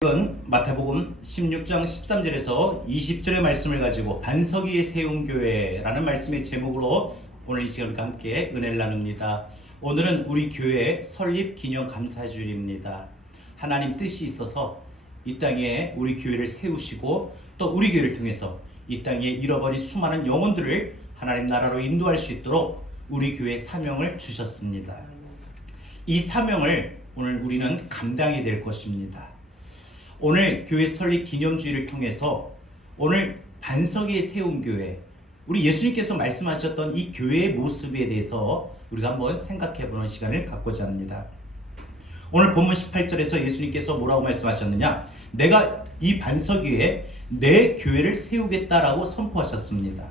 이건 마태복음 16장 13절에서 20절의 말씀을 가지고 반석 위에 세운 교회라는 말씀의 제목으로 오늘 이 시간과 함께 은혜를 나눕니다. 오늘은 우리 교회 설립 기념 감사주일입니다. 하나님 뜻이 있어서 이 땅에 우리 교회를 세우시고 또 우리 교회를 통해서 이 땅에 잃어버린 수많은 영혼들을 하나님 나라로 인도할 수 있도록 우리 교회에 사명을 주셨습니다. 이 사명을 오늘 우리는 감당해야 될 것입니다. 오늘 교회 설립 기념주의를 통해서 오늘 반석 위에 세운 교회, 우리 예수님께서 말씀하셨던 이 교회의 모습에 대해서 우리가 한번 생각해보는 시간을 갖고자 합니다. 오늘 본문 18절에서 예수님께서 뭐라고 말씀하셨느냐? 내가 이 반석 위에 내 교회를 세우겠다라고 선포하셨습니다.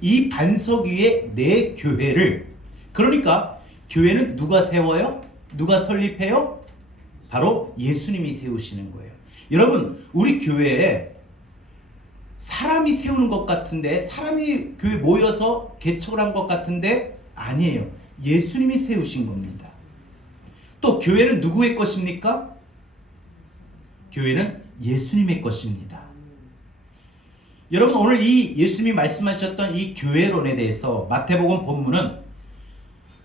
이 반석 위에 내 교회를, 그러니까 교회는 누가 세워요? 누가 설립해요? 바로 예수님이 세우시는 거예요. 여러분, 우리 교회에 사람이 세우는 것 같은데, 사람이 교회 모여서 개척을 한 것 같은데 아니에요. 예수님이 세우신 겁니다. 또 교회는 누구의 것입니까? 교회는 예수님의 것입니다. 여러분, 오늘 이 예수님이 말씀하셨던 이 교회론에 대해서 마태복음 본문은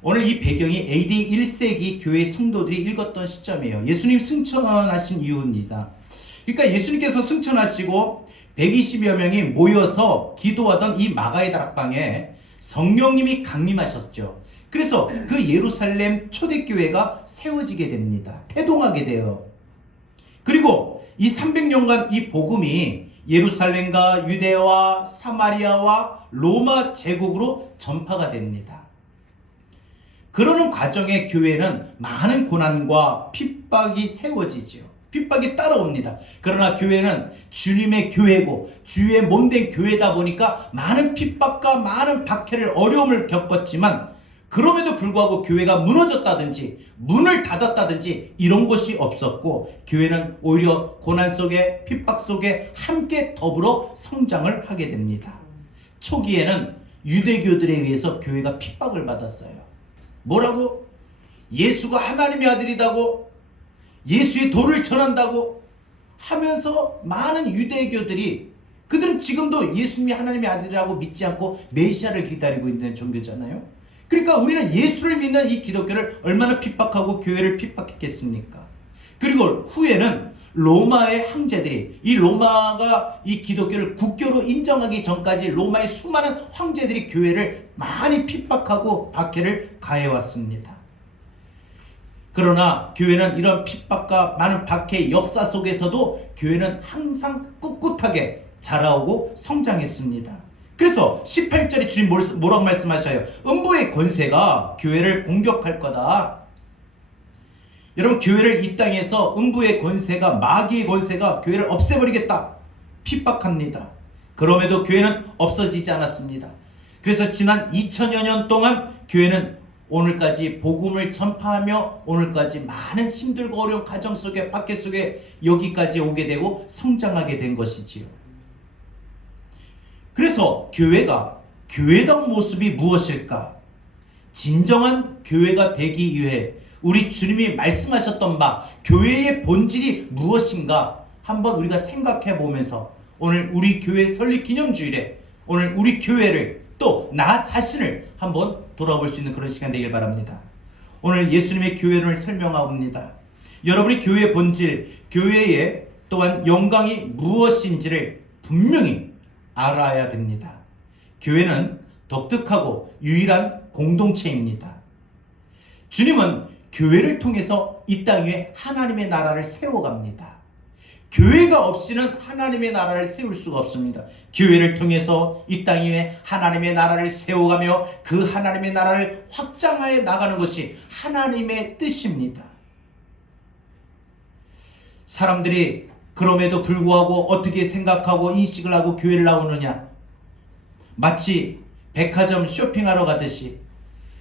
오늘 이 배경이 AD 1세기 교회 성도들이 읽었던 시점이에요. 예수님 승천하신 이유입니다. 그러니까 예수님께서 승천하시고 120여 명이 모여서 기도하던 이 마가의 다락방에 성령님이 강림하셨죠. 그래서 그 예루살렘 초대교회가 세워지게 됩니다. 태동하게 돼요. 그리고 이 300년간 이 복음이 예루살렘과 유대와 사마리아와 로마 제국으로 전파가 됩니다. 그러는 과정에 교회는 많은 고난과 핍박이 세워지죠. 핍박이 따라옵니다. 그러나 교회는 주님의 교회고 주의 몸된 교회다 보니까 많은 핍박과 많은 박해를, 어려움을 겪었지만 그럼에도 불구하고 교회가 무너졌다든지 문을 닫았다든지 이런 것이 없었고, 교회는 오히려 고난 속에, 핍박 속에 함께 더불어 성장을 하게 됩니다. 초기에는 유대교들에 의해서 교회가 핍박을 받았어요. 뭐라고? 예수가 하나님의 아들이다고, 예수의 도를 전한다고 하면서 많은 유대교들이, 그들은 지금도 예수님이 하나님의 아들이라고 믿지 않고 메시아를 기다리고 있는 종교잖아요. 그러니까 우리는 예수를 믿는 이 기독교를 얼마나 핍박하고 교회를 핍박했겠습니까? 그리고 후에는 로마의 황제들이, 이 로마가 이 기독교를 국교로 인정하기 전까지 로마의 수많은 황제들이 교회를 많이 핍박하고 박해를 가해왔습니다. 그러나 교회는 이런 핍박과 많은 박해의 역사 속에서도 교회는 항상 꿋꿋하게 자라오고 성장했습니다. 그래서 18절에 주님 뭐라고 말씀하셔요? 음부의 권세가 교회를 공격할 거다. 여러분, 교회를 이 땅에서 음부의 권세가, 마귀의 권세가 교회를 없애버리겠다 핍박합니다. 그럼에도 교회는 없어지지 않았습니다. 그래서 지난 2000여 년 동안 교회는 오늘까지 복음을 전파하며 오늘까지 많은 힘들고 어려운 가정 속에, 박해 속에 여기까지 오게 되고 성장하게 된 것이지요. 그래서 교회가, 교회다운 모습이 무엇일까? 진정한 교회가 되기 위해 우리 주님이 말씀하셨던 바 교회의 본질이 무엇인가 한번 우리가 생각해 보면서 오늘 우리 교회 설립 기념주일에 오늘 우리 교회를, 또 나 자신을 한번 돌아볼 수 있는 그런 시간 되길 바랍니다. 오늘 예수님의 교회를 설명하옵니다. 여러분이 교회의 본질, 교회의 또한 영광이 무엇인지를 분명히 알아야 됩니다. 교회는 독특하고 유일한 공동체입니다. 주님은 교회를 통해서 이 땅 위에 하나님의 나라를 세워갑니다. 교회가 없이는 하나님의 나라를 세울 수가 없습니다. 교회를 통해서 이 땅 위에 하나님의 나라를 세워가며 그 하나님의 나라를 확장하여 나가는 것이 하나님의 뜻입니다. 사람들이 그럼에도 불구하고 어떻게 생각하고 인식을 하고 교회를 나오느냐? 마치 백화점 쇼핑하러 가듯이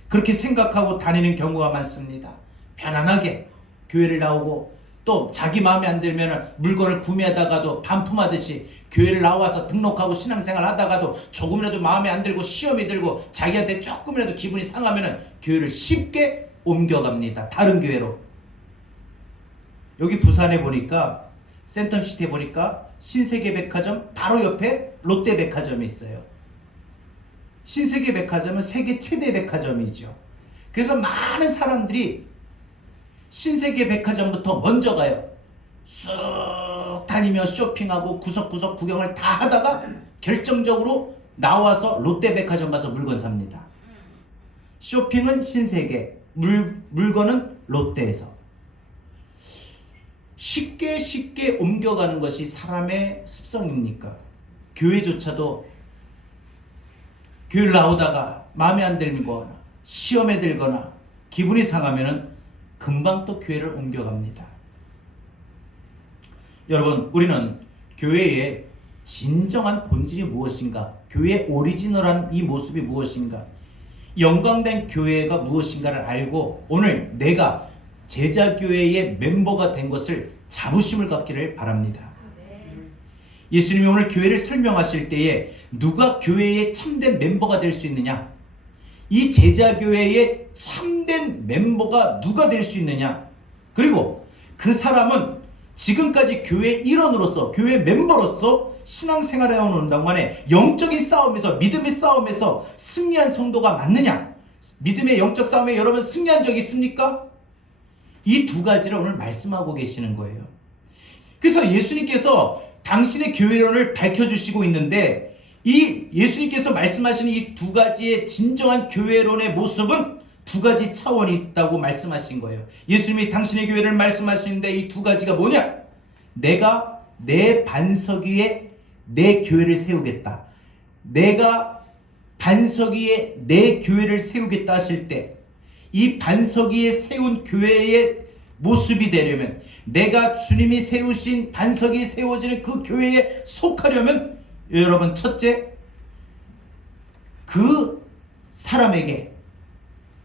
그렇게 생각하고 다니는 경우가 많습니다. 편안하게 교회를 나오고, 또 자기 마음에 안 들면 물건을 구매하다가도 반품하듯이 교회를 나와서 등록하고 신앙생활 하다가도 조금이라도 마음에 안 들고 시험이 들고 자기한테 조금이라도 기분이 상하면 교회를 쉽게 옮겨갑니다. 다른 교회로. 여기 부산에 보니까 센텀시티에 보니까 신세계백화점 바로 옆에 롯데백화점이 있어요. 신세계백화점은 세계 최대 백화점이죠. 그래서 많은 사람들이 신세계백화점부터 먼저 가요. 쑥 다니며 쇼핑하고 구석구석 구경을 다 하다가 결정적으로 나와서 롯데백화점 가서 물건 삽니다. 쇼핑은 신세계, 물건은 롯데에서. 쉽게 옮겨가는 것이 사람의 습성입니까? 교회조차도 교회를 나오다가 마음에 안 들거나 시험에 들거나 기분이 상하면은 금방 또 교회를 옮겨갑니다. 여러분, 우리는 교회의 진정한 본질이 무엇인가? 교회의 오리지널한 이 모습이 무엇인가? 영광된 교회가 무엇인가를 알고 오늘 내가 제자교회의 멤버가 된 것을 자부심을 갖기를 바랍니다. 예수님이 오늘 교회를 설명하실 때에 누가 교회의 참된 멤버가 될 수 있느냐? 이 제자교회의 참된 멤버가 누가 될 수 있느냐? 그리고 그 사람은 지금까지 교회의 일원으로서, 교회 멤버로서 신앙생활을 해오는 동안에 영적인 싸움에서, 믿음의 싸움에서 승리한 성도가 맞느냐? 믿음의 영적 싸움에 여러분 승리한 적이 있습니까? 이 두 가지를 오늘 말씀하고 계시는 거예요. 그래서 예수님께서 당신의 교회론을 밝혀주시고 있는데 이 예수님께서 말씀하시는 이 두 가지의 진정한 교회론의 모습은 두 가지 차원이 있다고 말씀하신 거예요. 예수님이 당신의 교회를 말씀하시는데 이 두 가지가 뭐냐? 내가 내 반석 위에 내 교회를 세우겠다. 내가 반석 위에 내 교회를 세우겠다 하실 때 이 반석 위에 세운 교회의 모습이 되려면, 내가 주님이 세우신 반석이 세워지는 그 교회에 속하려면, 여러분, 첫째, 그 사람에게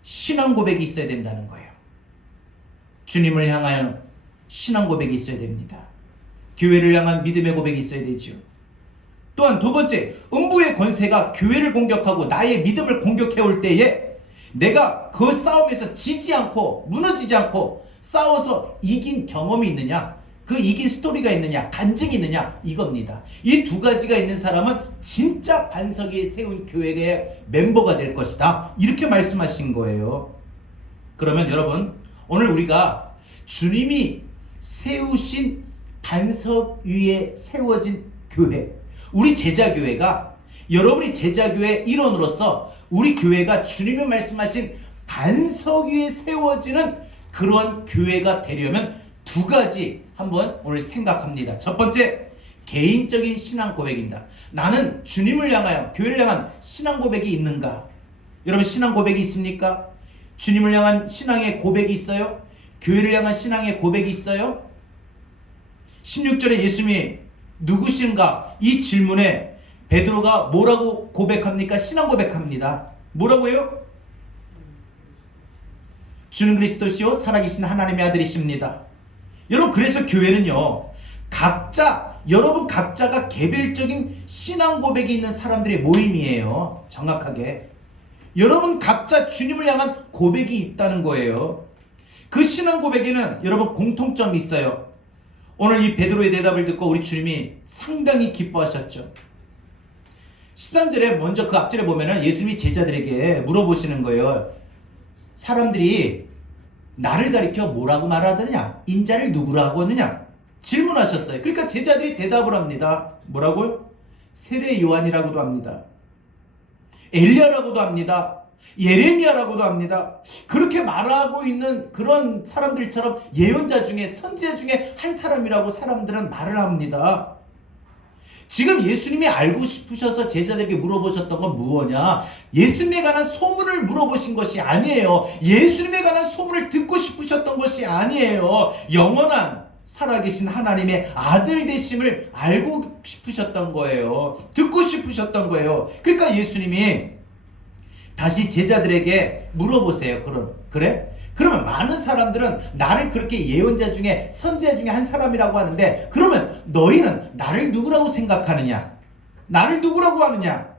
신앙 고백이 있어야 된다는 거예요. 주님을 향하여 신앙 고백이 있어야 됩니다. 교회를 향한 믿음의 고백이 있어야 되죠. 또한 두 번째, 음부의 권세가 교회를 공격하고 나의 믿음을 공격해 올 때에 내가 그 싸움에서 지지 않고 무너지지 않고 싸워서 이긴 경험이 있느냐, 그 이긴 스토리가 있느냐, 간증이 있느냐, 이겁니다. 이 두 가지가 있는 사람은 진짜 반석 위에 세운 교회의 멤버가 될 것이다, 이렇게 말씀하신 거예요. 그러면 여러분, 오늘 우리가 주님이 세우신 반석 위에 세워진 교회, 우리 제자교회가, 여러분이 제자교회 일원으로서 우리 교회가 주님이 말씀하신 반석 위에 세워지는 그런 교회가 되려면 두 가지 한번 오늘 생각합니다. 첫 번째, 개인적인 신앙 고백입니다. 나는 주님을 향하여, 교회를 향한 신앙 고백이 있는가? 여러분, 신앙 고백이 있습니까? 주님을 향한 신앙의 고백이 있어요? 교회를 향한 신앙의 고백이 있어요? 16절에 예수님이 누구신가? 이 질문에 베드로가 뭐라고 고백합니까? 신앙 고백합니다. 뭐라고요? 주는 그리스도시요 살아계신 하나님의 아들이십니다. 여러분, 그래서 교회는요, 여러분 각자가 개별적인 신앙 고백이 있는 사람들의 모임이에요. 정확하게 여러분 각자 주님을 향한 고백이 있다는 거예요. 그 신앙 고백에는 여러분 공통점이 있어요. 오늘 이 베드로의 대답을 듣고 우리 주님이 상당히 기뻐하셨죠. 13절에 먼저 그 앞절에 보면은 예수님이 제자들에게 물어보시는 거예요. 사람들이 나를 가리켜 뭐라고 말하느냐? 인자를 누구라고 하느냐? 질문하셨어요. 그러니까 제자들이 대답을 합니다. 뭐라고요? 세례 요한이라고도 합니다. 엘리야라고도 합니다. 예레미야라고도 합니다. 그렇게 말하고 있는 그런 사람들처럼 예언자 중에, 선지자 중에 한 사람이라고 사람들은 말을 합니다. 지금 예수님이 알고 싶으셔서 제자들에게 물어보셨던 건 무엇이냐? 예수님에 관한 소문을 물어보신 것이 아니에요. 예수님에 관한 소문을 듣고 싶으셨던 것이 아니에요. 영원한 살아계신 하나님의 아들 되심을 알고 싶으셨던 거예요. 듣고 싶으셨던 거예요. 그러니까 예수님이 다시 제자들에게 물어보세요. 그래? 그러면 많은 사람들은 나를 그렇게 예언자 중에, 선지자 중에 한 사람이라고 하는데, 그러면 너희는 나를 누구라고 생각하느냐? 나를 누구라고 하느냐?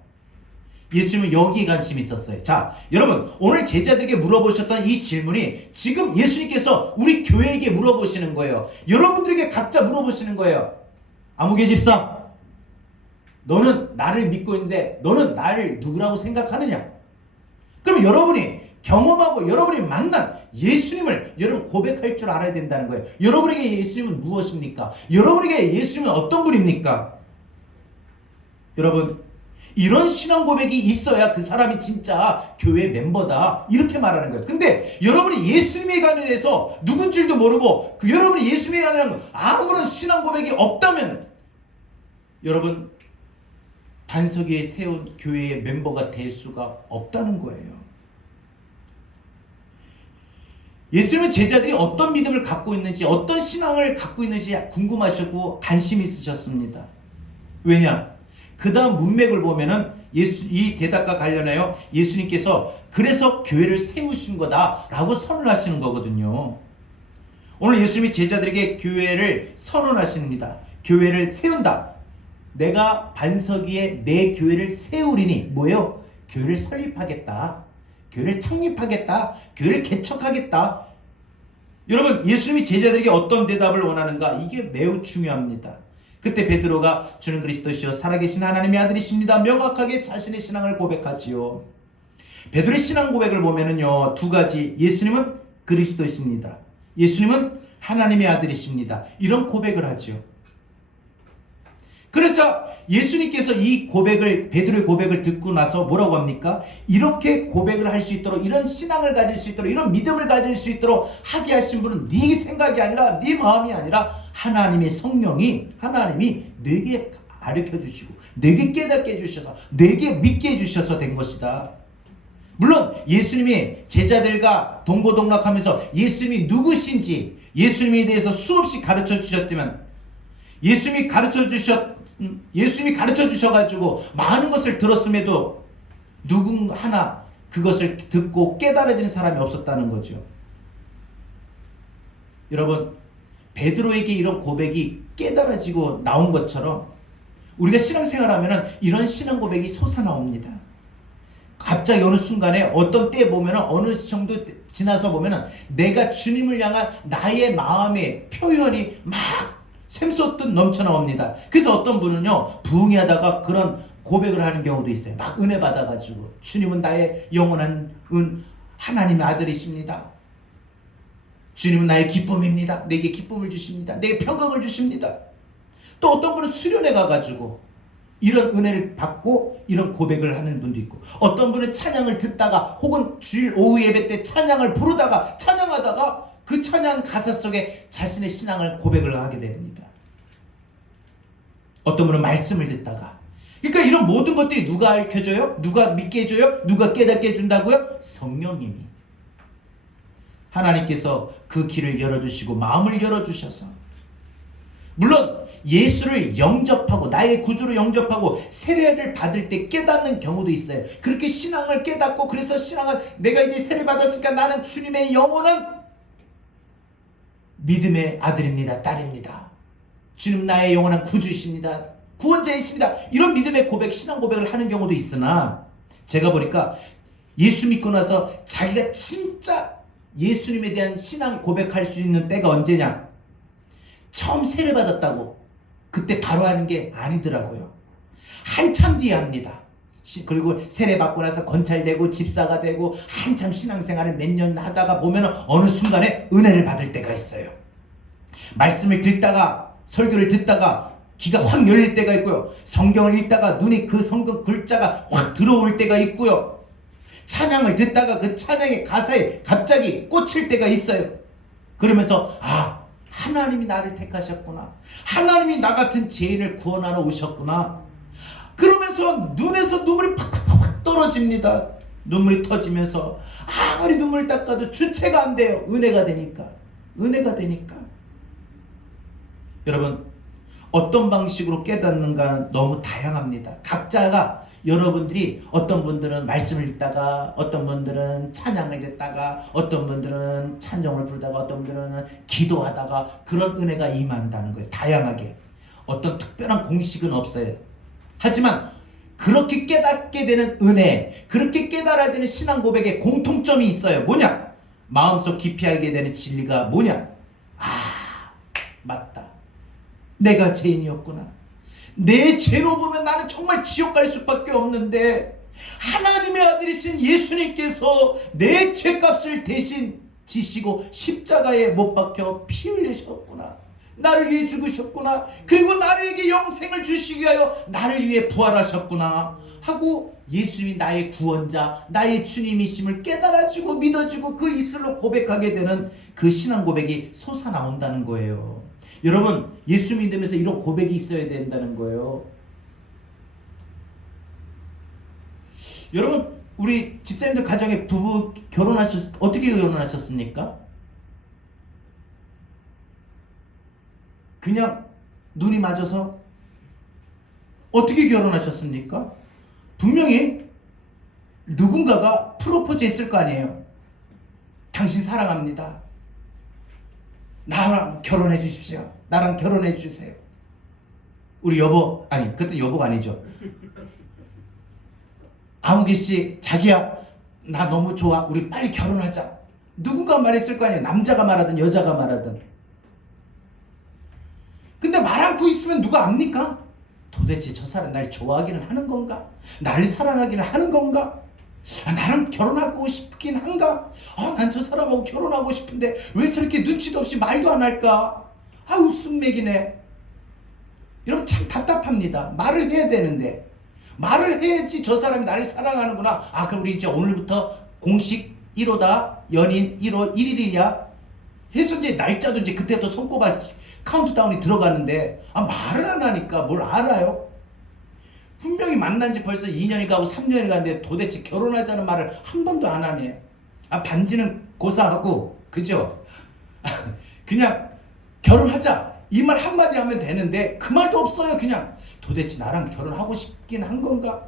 예수님은 여기에 관심이 있었어요. 자, 여러분 오늘 제자들에게 물어보셨던 이 질문이 지금 예수님께서 우리 교회에게 물어보시는 거예요. 여러분들에게 각자 물어보시는 거예요. 아무개 집사, 너는 나를 믿고 있는데 너는 나를 누구라고 생각하느냐? 그럼 여러분이 경험하고 여러분이 만난 예수님을 여러분 고백할 줄 알아야 된다는 거예요. 여러분에게 예수님은 무엇입니까? 여러분에게 예수님은 어떤 분입니까? 여러분, 이런 신앙 고백이 있어야 그 사람이 진짜 교회 멤버다, 이렇게 말하는 거예요. 근데 여러분이 예수님에 관해서 누군 줄도 모르고 여러분이 예수님에 관한 아무런 신앙 고백이 없다면 여러분 반석 위에 세운 교회의 멤버가 될 수가 없다는 거예요. 예수님은 제자들이 어떤 믿음을 갖고 있는지, 어떤 신앙을 갖고 있는지 궁금하셨고 관심이 있으셨습니다. 왜냐? 그 다음 문맥을 보면은 이 대답과 관련하여 예수님께서 그래서 교회를 세우신 거다라고 선언하시는 거거든요. 오늘 예수님이 제자들에게 교회를 선언하십니다. 교회를 세운다. 내가 반석 위에 내 교회를 세우리니 뭐예요? 교회를 설립하겠다. 교회를 창립하겠다. 교회를 개척하겠다. 여러분, 예수님이 제자들에게 어떤 대답을 원하는가? 이게 매우 중요합니다. 그때 베드로가 주는 그리스도시요 살아계신 하나님의 아들이십니다. 명확하게 자신의 신앙을 고백하지요. 베드로의 신앙 고백을 보면은요, 두 가지. 예수님은 그리스도이십니다. 예수님은 하나님의 아들이십니다. 이런 고백을 하지요. 그래서 예수님께서 이 고백을, 베드로의 고백을 듣고 나서 뭐라고 합니까? 이렇게 고백을 할 수 있도록, 이런 신앙을 가질 수 있도록, 이런 믿음을 가질 수 있도록 하게 하신 분은 네 생각이 아니라, 네 마음이 아니라 하나님의 성령이, 하나님이 내게 가르쳐 주시고 내게 깨닫게 해주셔서 내게 믿게 해주셔서 된 것이다. 물론 예수님이 제자들과 동고동락하면서 예수님이 누구신지 예수님에 대해서 수없이 가르쳐 주셨다면, 예수님이 가르쳐 주셔가지고 많은 것을 들었음에도 누군 하나 그것을 듣고 깨달아지는 사람이 없었다는 거죠. 여러분, 베드로에게 이런 고백이 깨달아지고 나온 것처럼 우리가 신앙생활하면 이런 신앙 고백이 솟아나옵니다. 갑자기 어느 순간에 어떤 때 보면 어느 정도 지나서 보면 내가 주님을 향한 나의 마음의 표현이 막 샘솟듯 넘쳐나옵니다. 그래서 어떤 분은요, 부흥회하다가 그런 고백을 하는 경우도 있어요. 막 은혜 받아가지고 주님은 나의 영원한 하나님의 아들이십니다. 주님은 나의 기쁨입니다. 내게 기쁨을 주십니다. 내게 평강을 주십니다. 또 어떤 분은 수련회 가가지고 이런 은혜를 받고 이런 고백을 하는 분도 있고, 어떤 분은 찬양을 듣다가 혹은 주일 오후 예배 때 찬양을 부르다가 찬양하다가 그 찬양 가사 속에 자신의 신앙을 고백을 하게 됩니다. 어떤 분은 말씀을 듣다가. 그러니까 이런 모든 것들이 누가 알려줘요? 누가 믿게 해줘요? 누가 깨닫게 해준다고요? 성령님이. 하나님께서 그 길을 열어주시고 마음을 열어주셔서, 물론 예수를 영접하고 나의 구주로 영접하고 세례를 받을 때 깨닫는 경우도 있어요. 그렇게 신앙을 깨닫고, 그래서 신앙은 내가 이제 세례 받았으니까 나는 주님의 영원한 믿음의 아들입니다. 딸입니다. 주님 나의 영원한 구주이십니다. 구원자이십니다. 이런 믿음의 고백, 신앙 고백을 하는 경우도 있으나, 제가 보니까 예수 믿고 나서 자기가 진짜 예수님에 대한 신앙 고백할 수 있는 때가 언제냐? 처음 세례 받았다고 그때 바로 하는 게 아니더라고요. 한참 뒤에 합니다. 그리고 세례 받고 나서 권찰되고 집사가 되고 한참 신앙생활을 몇 년 하다가 보면 어느 순간에 은혜를 받을 때가 있어요. 말씀을 듣다가, 설교를 듣다가 귀가 확 열릴 때가 있고요. 성경을 읽다가 눈에 그 성경 글자가 확 들어올 때가 있고요. 찬양을 듣다가 그 찬양의 가사에 갑자기 꽂힐 때가 있어요. 그러면서 하나님이 나를 택하셨구나. 하나님이 나 같은 죄인을 구원하러 오셨구나. 그러면서 눈에서 눈물이 팍팍팍 떨어집니다. 눈물이 터지면서 아무리 눈물 닦아도 주체가 안 돼요. 은혜가 되니까. 여러분, 어떤 방식으로 깨닫는가는 너무 다양합니다. 각자가, 여러분들이 어떤 분들은 말씀을 읽다가, 어떤 분들은 찬양을 듣다가, 어떤 분들은 찬송을 부르다가, 어떤 분들은 기도하다가 그런 은혜가 임한다는 거예요. 다양하게. 어떤 특별한 공식은 없어요. 하지만 그렇게 깨닫게 되는 은혜, 그렇게 깨달아지는 신앙 고백에 공통점이 있어요. 뭐냐? 마음속 깊이 알게 되는 진리가 뭐냐? 아, 맞다. 내가 죄인이었구나. 내 죄로 보면 나는 정말 지옥 갈 수밖에 없는데 하나님의 아들이신 예수님께서 내 죄값을 대신 지시고 십자가에 못 박혀 피 흘리셨구나. 나를 위해 죽으셨구나. 그리고 나에게 영생을 주시기 위하여 나를 위해 부활하셨구나 하고 예수님이 나의 구원자, 나의 주님이심을 깨달아지고 믿어지고 그 입술로 고백하게 되는 그 신앙 고백이 솟아나온다는 거예요. 여러분, 예수 믿으면서 이런 고백이 있어야 된다는 거예요. 여러분, 우리 집사님들 가정에 부부 어떻게 결혼하셨습니까? 그냥 눈이 맞아서? 어떻게 결혼하셨습니까? 분명히 누군가가 프로포즈 했을 거 아니에요. 당신 사랑합니다. 나랑 결혼해 주십시오. 나랑 결혼해 주세요. 우리 여보, 아니 그때 여보가 아니죠. 아무개씨, 자기야 나 너무 좋아. 우리 빨리 결혼하자. 누군가 말했을 거 아니에요. 남자가 말하든 여자가 말하든. 근데 말 않고 있으면 누가 압니까? 도대체 저 사람 날 좋아하기는 하는 건가? 나를 사랑하기는 하는 건가? 나랑 결혼하고 싶긴 한가? 난 저 사람하고 결혼하고 싶은데 왜 저렇게 눈치도 없이 말도 안 할까? 웃음맥이네. 여러분, 참 답답합니다. 말을 해야 되는데. 말을 해야지 저 사람이 나를 사랑하는구나. 그럼 우리 이제 오늘부터 공식 1호다. 연인 1호 1일이냐? 해서 이제 날짜도 이제 그때부터 손꼽아 카운트다운이 들어가는데 말을 안 하니까 뭘 알아요? 분명히 만난 지 벌써 2년이 가고 3년이 가는데 도대체 결혼하자는 말을 한 번도 안 하네. 반지는 고사하고, 그죠? 그냥 결혼하자 이 말 한마디 하면 되는데 그 말도 없어요. 그냥 도대체 나랑 결혼하고 싶긴 한 건가?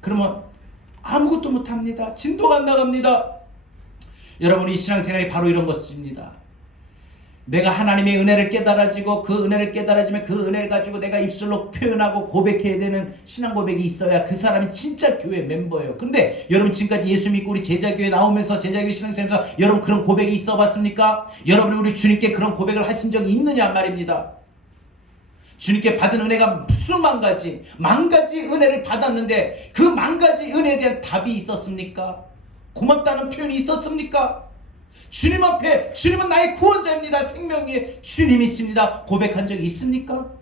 그러면 아무것도 못합니다. 진도가 안 나갑니다. 여러분, 이 신앙생활이 바로 이런 것입니다. 내가 하나님의 은혜를 깨달아지고 그 은혜를 깨달아지면 그 은혜를 가지고 내가 입술로 표현하고 고백해야 되는 신앙 고백이 있어야 그 사람이 진짜 교회 멤버예요. 근데 여러분, 지금까지 예수 믿고 우리 제자교회 나오면서 제자교회 신앙생활에서 여러분 그런 고백이 있어 봤습니까? 여러분이 우리 주님께 그런 고백을 하신 적이 있느냐 말입니다. 주님께 받은 은혜가 수만 가지, 만 가지 은혜를 받았는데 그 만 가지 은혜에 대한 답이 있었습니까? 고맙다는 표현이 있었습니까? 주님 앞에 주님은 나의 구원자입니다. 생명의 주님이십니다. 고백한 적이 있습니까?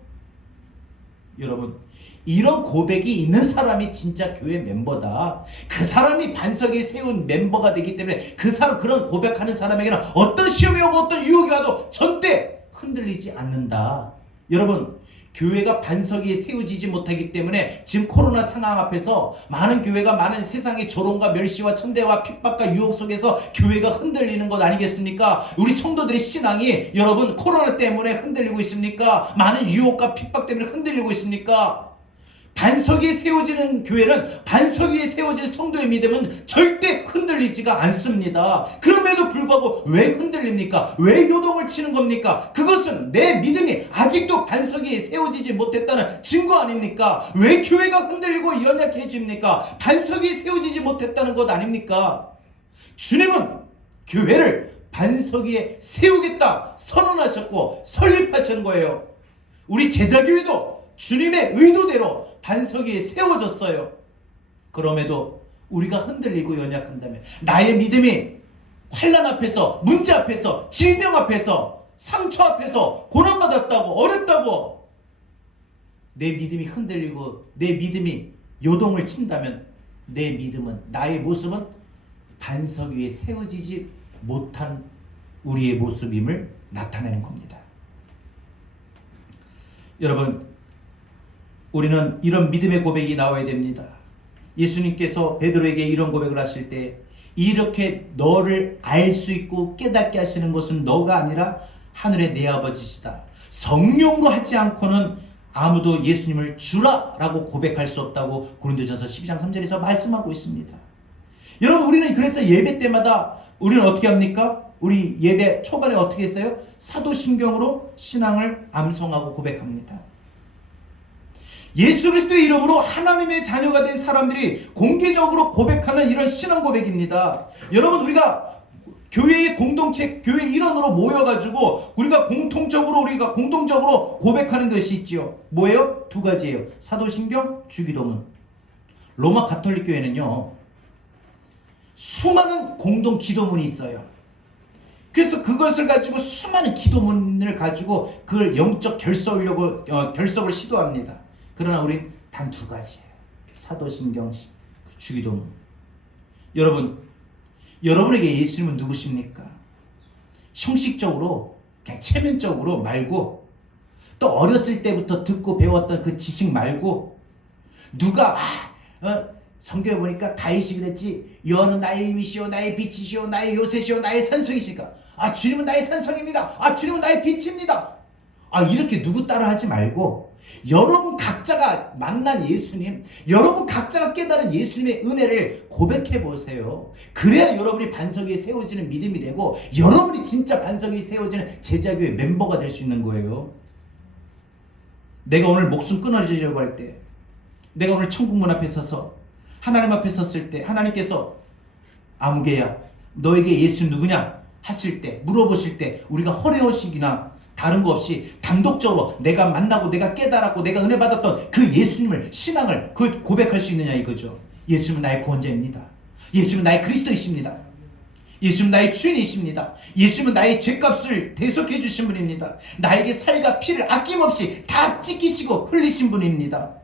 여러분, 이런 고백이 있는 사람이 진짜 교회 멤버다. 그 사람이 반석에 세운 멤버가 되기 때문에 그 사람, 그런 고백하는 사람에게는 어떤 시험이 오고 어떤 유혹이 와도 절대 흔들리지 않는다. 여러분, 교회가 반석 위에 세워지지 못하기 때문에 지금 코로나 상황 앞에서 많은 교회가 많은 세상의 조롱과 멸시와 천대와 핍박과 유혹 속에서 교회가 흔들리는 것 아니겠습니까? 우리 성도들의 신앙이 여러분 코로나 때문에 흔들리고 있습니까? 많은 유혹과 핍박 때문에 흔들리고 있습니까? 반석 위에 세워지는 교회는, 반석 위에 세워진 성도의 믿음은 절대 흔들리지가 않습니다. 그럼에도 불구하고 왜 흔들립니까? 왜 요동을 치는 겁니까? 그것은 내 믿음이 아직도 반석 위에 세워지지 못했다는 증거 아닙니까? 왜 교회가 흔들리고 연약해집니까? 반석 위에 세워지지 못했다는 것 아닙니까? 주님은 교회를 반석 위에 세우겠다 선언하셨고 설립하신 거예요. 우리 제자교회도 주님의 의도대로 반석 위에 세워졌어요. 그럼에도 우리가 흔들리고 연약한다면, 나의 믿음이 환난 앞에서, 문제 앞에서, 질병 앞에서, 상처 앞에서 고난받았다고, 어렵다고 내 믿음이 흔들리고 내 믿음이 요동을 친다면 내 믿음은, 나의 모습은 반석 위에 세워지지 못한 우리의 모습임을 나타내는 겁니다. 여러분, 우리는 이런 믿음의 고백이 나와야 됩니다. 예수님께서 베드로에게 이런 고백을 하실 때, 이렇게 너를 알 수 있고 깨닫게 하시는 것은 너가 아니라 하늘의 내 아버지시다. 성령으로 하지 않고는 아무도 예수님을 주라 라고 고백할 수 없다고 고린도전서 12장 3절에서 말씀하고 있습니다. 여러분, 우리는 그래서 예배 때마다 우리는 어떻게 합니까? 우리 예배 초반에 어떻게 했어요? 사도신경으로 신앙을 암송하고 고백합니다. 예수 그리스도의 이름으로 하나님의 자녀가 된 사람들이 공개적으로 고백하는 이런 신앙 고백입니다. 여러분, 우리가 교회의 공동체, 교회 일원으로 모여가지고 우리가 공동적으로 고백하는 것이 있지요. 뭐예요? 두 가지예요. 사도신경, 주기도문. 로마 가톨릭 교회는요, 수많은 공동 기도문이 있어요. 그래서 그것을 가지고 수많은 기도문을 가지고 그걸 영적 결석을 시도합니다. 그러나 우리 단 두 가지예요. 사도신경, 주기도문. 여러분에게 예수님은 누구십니까? 형식적으로, 그냥 체면적으로 말고, 또 어렸을 때부터 듣고 배웠던 그 지식 말고, 누가 성경에 보니까 다윗이 그랬지. 여호와는 나의 힘이시오, 나의 빛이시오, 나의 요새시오, 나의 산성이시니까. 주님은 나의 산성입니다. 주님은 나의 빛입니다. 이렇게 누구 따라 하지 말고, 여러분 각자가 만난 예수님, 여러분 각자가 깨달은 예수님의 은혜를 고백해 보세요. 그래야 여러분이 반석 위에 세워지는 믿음이 되고, 여러분이 진짜 반석 위에 세워지는 제자교회 멤버가 될 수 있는 거예요. 내가 오늘 목숨 끊어지려고 할 때, 내가 오늘 천국문 앞에 서서 하나님 앞에 섰을 때, 하나님께서 아무개야 너에게 예수 누구냐 하실 때, 물어보실 때, 우리가 허례허식이나 다른 거 없이 단독적으로 내가 만나고 내가 깨달았고 내가 은혜 받았던 그 예수님을, 신앙을 고백할 수 있느냐 이거죠. 예수님은 나의 구원자입니다. 예수님은 나의 그리스도이십니다. 예수님은 나의 주인이십니다. 예수님은 나의 죄값을 대속해 주신 분입니다. 나에게 살과 피를 아낌없이 다 찢기시고 흘리신 분입니다.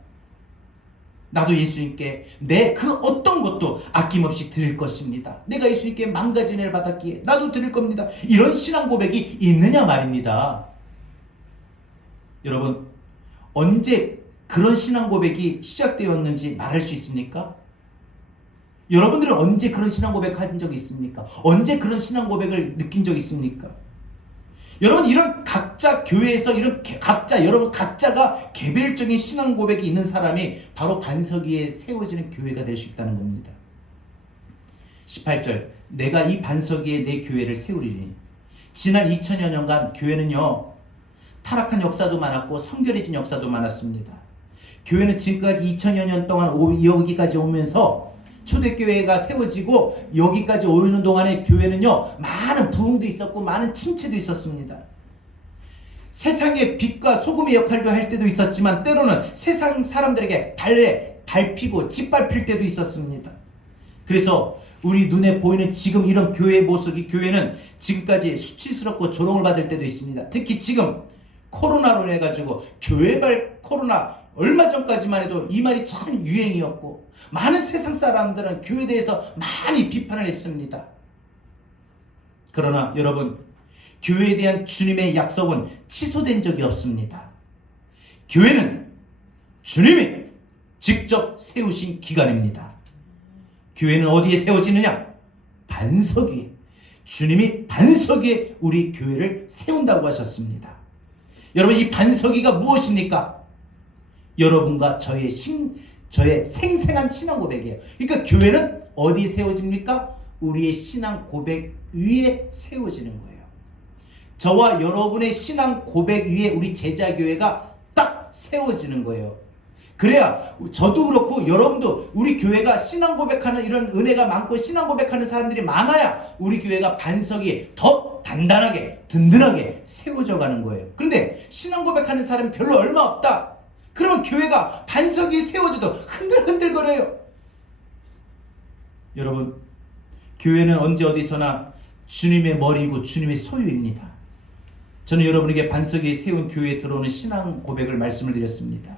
나도 예수님께 내 그 어떤 것도 아낌없이 드릴 것입니다. 내가 예수님께 망가진 은혜를 받았기에 나도 드릴 겁니다. 이런 신앙 고백이 있느냐 말입니다. 여러분, 언제 그런 신앙 고백이 시작되었는지 말할 수 있습니까? 여러분들은 언제 그런 신앙 고백한 적이 있습니까? 언제 그런 신앙 고백을 느낀 적이 있습니까? 여러분, 이런 각자 교회에서 여러분 각자가 개별적인 신앙 고백이 있는 사람이 바로 반석 위에 세워지는 교회가 될 수 있다는 겁니다. 18절, 내가 이 반석 위에 내 교회를 세우리니. 지난 2000여 년간 교회는요, 타락한 역사도 많았고 성결해진 역사도 많았습니다. 교회는 지금까지 2000여 년 동안 여기까지 오면서 초대교회가 세워지고 여기까지 오는 동안에 교회는요, 많은 부흥도 있었고 많은 침체도 있었습니다. 세상의 빛과 소금의 역할도 할 때도 있었지만, 때로는 세상 사람들에게 밟히고 짓밟힐 때도 있었습니다. 그래서 우리 눈에 보이는 지금 이런 교회의 모습이, 교회는 지금까지 수치스럽고 조롱을 받을 때도 있습니다. 특히 지금 코로나로 인해 가지고 교회발 코로나, 얼마 전까지만 해도 이 말이 참 유행이었고, 많은 세상 사람들은 교회에 대해서 많이 비판을 했습니다. 그러나 여러분, 교회에 대한 주님의 약속은 취소된 적이 없습니다. 교회는 주님이 직접 세우신 기관입니다. 교회는 어디에 세워지느냐? 반석 위에. 주님이 반석 위에 우리 교회를 세운다고 하셨습니다. 여러분, 이 반석 위가 무엇입니까? 여러분과 저의 생생한 신앙 고백이에요. 그러니까 교회는 어디에 세워집니까? 우리의 신앙 고백 위에 세워지는 거예요. 저와 여러분의 신앙 고백 위에 우리 제자교회가 딱 세워지는 거예요. 그래야 저도 그렇고 여러분도, 우리 교회가 신앙 고백하는 이런 은혜가 많고 신앙 고백하는 사람들이 많아야 우리 교회가 반석이 더 단단하게 든든하게 세워져 가는 거예요. 그런데 신앙 고백하는 사람이 별로 얼마 없다, 그러면 교회가 반석이 세워져도 흔들흔들거려요. 여러분, 교회는 언제 어디서나 주님의 머리이고 주님의 소유입니다. 저는 여러분에게 반석 위에 세운 교회에 들어오는 신앙 고백을 말씀을 드렸습니다.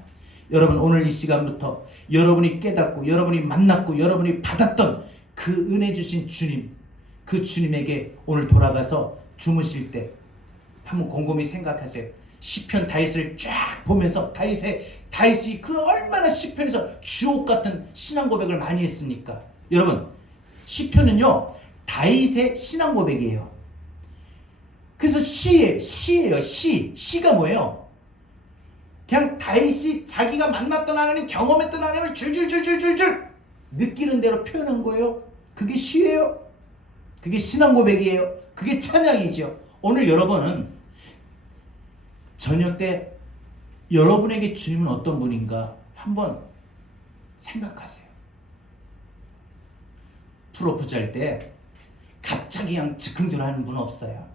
여러분, 오늘 이 시간부터 여러분이 깨닫고 여러분이 만났고 여러분이 받았던 그 은혜 주신 주님, 그 주님에게 오늘 돌아가서 주무실 때 한번 곰곰이 생각하세요. 시편 다윗을 쫙 보면서 다윗이 그 얼마나 시편에서 주옥 같은 신앙 고백을 많이 했습니까? 여러분, 시편은요, 다윗의 신앙 고백이에요. 그래서 시예요. 시가 뭐예요? 그냥 다윗이 자기가 만났던 하나님, 경험했던 하나님을 줄줄줄줄줄줄 느끼는 대로 표현한 거예요. 그게 시예요. 그게 신앙 고백이에요. 그게 찬양이죠. 오늘 여러분은 저녁 때 여러분에게 주님은 어떤 분인가, 한번 생각하세요. 프로포즈 할 때 갑자기 그냥 즉흥적으로 하는 분은 없어요.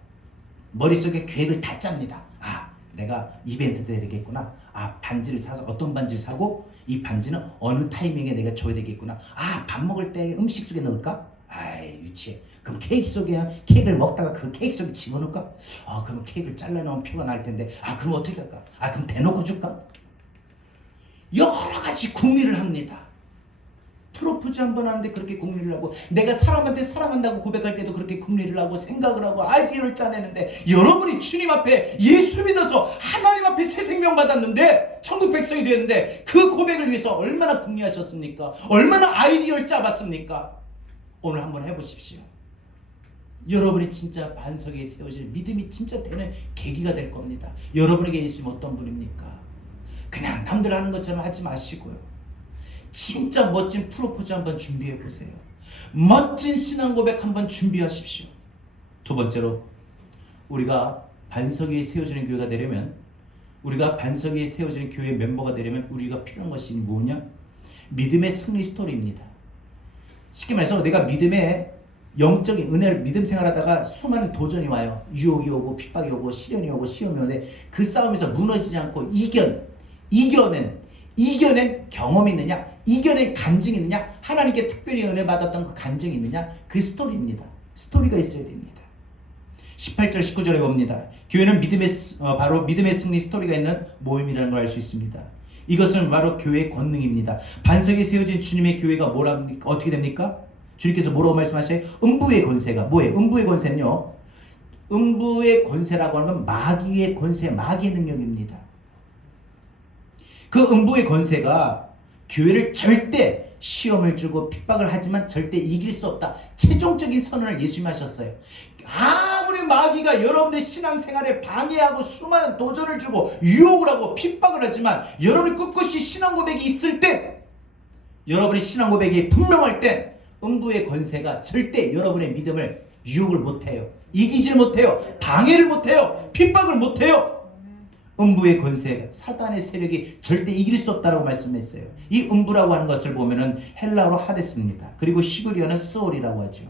머릿속에 계획을 다 짭니다. 아, 내가 이벤트도 해야 되겠구나. 아, 반지를 사서 어떤 반지를 사고 이 반지는 어느 타이밍에 내가 줘야 되겠구나. 아, 밥 먹을 때 음식 속에 넣을까? 아이, 유치해. 그럼 케이크 속에 그냥 케이크를 먹다가 그 케이크 속에 집어넣을까? 아, 그럼 케이크를 잘라놓으면 표가 날 텐데. 아, 그럼 어떻게 할까? 아, 그럼 대놓고 줄까? 여러 가지 궁리를 합니다. 프로포즈 한 번 하는데 그렇게 궁리를 하고, 내가 사람한테 사랑한다고 고백할 때도 그렇게 궁리를 하고 생각을 하고 아이디어를 짜내는데, 여러분이 주님 앞에 예수 믿어서 하나님 앞에 새 생명 받았는데 천국 백성이 되었는데 그 고백을 위해서 얼마나 궁리하셨습니까? 얼마나 아이디어를 짜봤습니까? 오늘 한번 해보십시오. 여러분이 진짜 반석에 세워질 믿음이 진짜 되는 계기가 될 겁니다. 여러분에게 예수님 어떤 분입니까? 그냥 남들 하는 것처럼 하지 마시고요. 진짜 멋진 프로포즈 한번 준비해 보세요. 멋진 신앙 고백 한번 준비하십시오. 두 번째로, 우리가 반석 위에 세워지는 교회가 되려면, 우리가 반석 위에 세워지는 교회 멤버가 되려면 우리가 필요한 것이 뭐냐? 믿음의 승리 스토리입니다. 쉽게 말해서 내가 믿음의 영적인 은혜를 믿음 생활하다가 수많은 도전이 와요. 유혹이 오고 핍박이 오고 시련이 오고 시험이 오는데 그 싸움에서 무너지지 않고 이겨낸 경험이 있느냐? 이겨낸 간증이 있느냐? 하나님께 특별히 은혜 받았던 그 간증이 있느냐? 그 스토리입니다. 스토리가 있어야 됩니다. 18절 19절에 봅니다. 교회는 바로 믿음의 승리 스토리가 있는 모임이라는 걸 알 수 있습니다. 이것은 바로 교회의 권능입니다. 반석에 세워진 주님의 교회가 뭐랍니까? 어떻게 됩니까? 주님께서 뭐라고 말씀하셔요? 음부의 권세가 뭐예요? 음부의 권세는요, 음부의 권세라고 하는 건 마귀의 권세, 마귀의 능력입니다. 그 음부의 권세가 교회를 절대 시험을 주고 핍박을 하지만 절대 이길 수 없다. 최종적인 선언을 예수님이 하셨어요. 아무리 마귀가 여러분의 신앙생활에 방해하고 수많은 도전을 주고 유혹을 하고 핍박을 하지만, 여러분이 꿋꿋이 신앙 고백이 있을 때, 여러분의 신앙 고백이 분명할 때 음부의 권세가 절대 여러분의 믿음을 유혹을 못해요. 이기질 못해요. 방해를 못해요. 핍박을 못해요. 음부의 권세, 사단의 세력이 절대 이길 수 없다라고 말씀했어요. 이 음부라고 하는 것을 보면은 헬라어로 하데스입니다. 그리고 히브리어는 스올이라고 하죠.